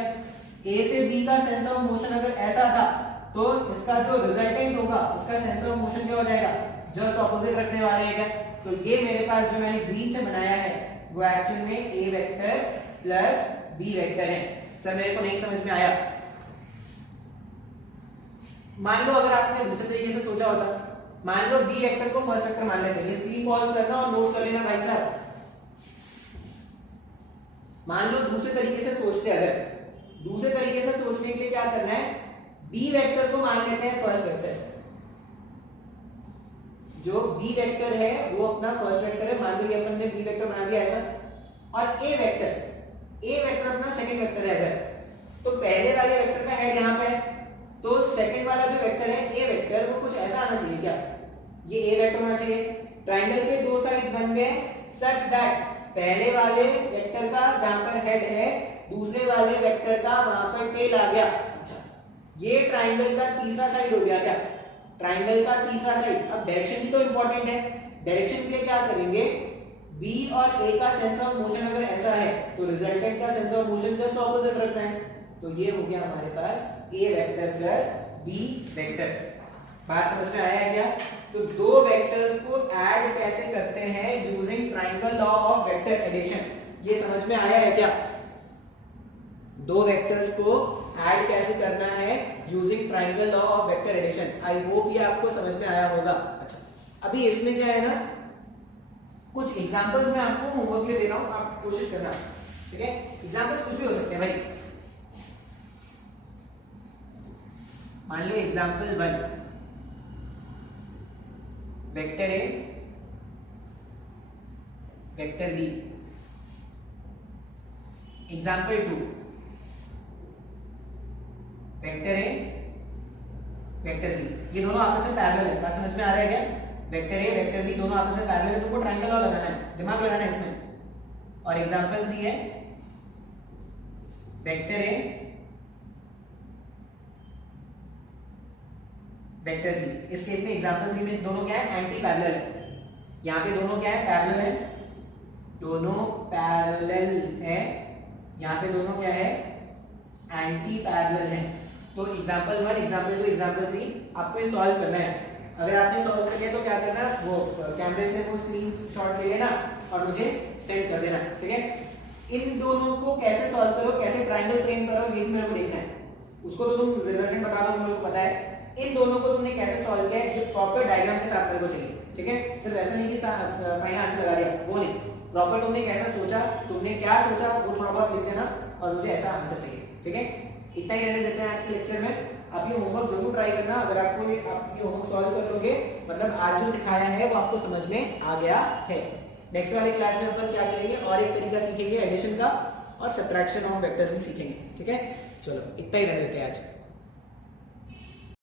ए से बी का सेंस ऑफ मोशन अगर ऐसा था तो इसका जो रिजल्टेंट होगा उसका सेंस ऑफ मोशन क्या हो जाएगा, जस्ट ऑपोजिट रखने वाले हैं क्या? तो ये मेरे पास जो मैंने ग्रीन से बनाया है वो एक्चुअल में ए वेक्टर प्लस बी वेक्टर है। सर मेरे को नहीं समझ में आया। मान लो अगर आपने दूसरे तरीके से सोचा होता, मान लो बी वेक्टर को फर्स्ट वेक्टर मान लेते हैं, ये स्क्रीन पॉज करना और नोट कर लेना भाई साहब। मान लो दूसरे तरीके से सोचते, अगर दूसरे तरीके से सोचने के लिए क्या करना है, बी वेक्टर को मान लेते हैं फर्स्ट वेक्टर, जो बी वेक्टर है वो अपना फर्स्ट वेक्टर है, मान लो ये अपन ने बी वेक्टर बना दिया ऐसा, और ए वेक्टर अपना सेकंड वेक्टर है। अगर तो पहले वाले वेक्टर का हेड यहां पे है, तो सेकंड वाला जो वेक्टर है ए वेक्टर वो कुछ ऐसा आना चाहिए क्या, ये ए वेक्टर होना चाहिए। ट्रायंगल के दो साइड्स बन गए सच दैट पहले वाले वेक्टर का जहां पर हेड है, दूसरे वाले वेक्टर का वहां पर टेल आ गया। अच्छा, ये ट्रायंगल का तीसरा साइड हो गया क्या, ट्रायंगल का तीसरा साइड। अब डायरेक्शन भी तो इंपॉर्टेंट है, डायरेक्शन के लिए क्या करेंगे, बी और ए का सेंस ऑफ मोशन अगर ऐसा है तो रिजल्टेंट का sense of motion just opposite रखना है। तो ये हो गया हमारे पास ए वेक्टर प्लस बी वेक्टर। बात समझ में आया है क्या? तो दो वेक्टर्स को ऐड कैसे करते हैं using triangle law of vector addition, ये समझ में आया है क्या? दो वेक्टर्स को ऐड कैसे करना है using triangle law of vector addition. I hope ये आपको समझ में आया होगा। अच्छा, अभी इसमें क्या है ना, कुछ एग्जांपल्स मैं आपको होमवर्क के लिए दे रहा हूं, आप कोशिश करना, ठीक है? एग्जांपल्स कुछ भी हो सकते हैं भाई। मान लो example 1, vector A vector B. Example 2, vector A vector B. ये दोनों आपस में पैरेलल है, बात समझ में आ रहा है क्या? वेक्टर ए वेक्टर बी दोनों आपस में पैरेलल है, तुमको ट्रायंगल लॉ लगाना है, दिमाग लगाना है इसमें। और एग्जांपल 3 है वेक्टर ए वेक्टर बी। इस केस में एग्जांपल 3 में दोनों क्या है, एंटी पैरेलल है। यहाँ पे दोनों क्या है, पैरेलल है, दोनों पैरेलल है। यहाँ पे दोनों क्या है, एंटी पैरेलल है। तो एग्जांपल 1, एग्जांपल 2, एग्जांपल 3 आपको ये सॉल्व करना है। अगर आपने सॉल्व कर लिया तो क्या करना, वो कैमरे से वो स्क्रीन शॉट ले लेना और मुझे सेंड कर देना, ठीक है? इन दोनों को कैसे सॉल्व करो, कैसे ट्रायंगल फ्रेम करो, ये भी मेरे को देखना है। उसको तो तुम रिजल्टेंट बता दो, मेरे को पता है। इन दोनों को तुमने कैसे सॉल्व किया है ये प्रॉपर डायग्राम के साथ मेरे को चाहिए, ठीक है? सिर्फ ऐसा नहीं कि फाइनल आंसर लगा दिया, वो नहीं। प्रॉपर तुमने कैसा सोचा, तुमने क्या सोचा वो थोड़ा बहुत लिख देना और मुझे ऐसा आंसर चाहिए, ठीक है? इतना ही रहने देते हैं आज के लेक्चर में। आप ये होमवर्क जरूर ट्राई करना। अगर आपको ये होमवर्क सॉल्व कर लोगे, मतलब आज जो सिखाया है वो आपको समझ में आ गया है। नेक्स्ट वाले क्लास में अपन क्या करेंगे, और एक तरीका सीखेंगे एडिशन का, और सब्ट्रैक्शन ऑफ वेक्टर्स भी सीखेंगे, ठीक है? चलो इतना ही रहने देते हैं आज।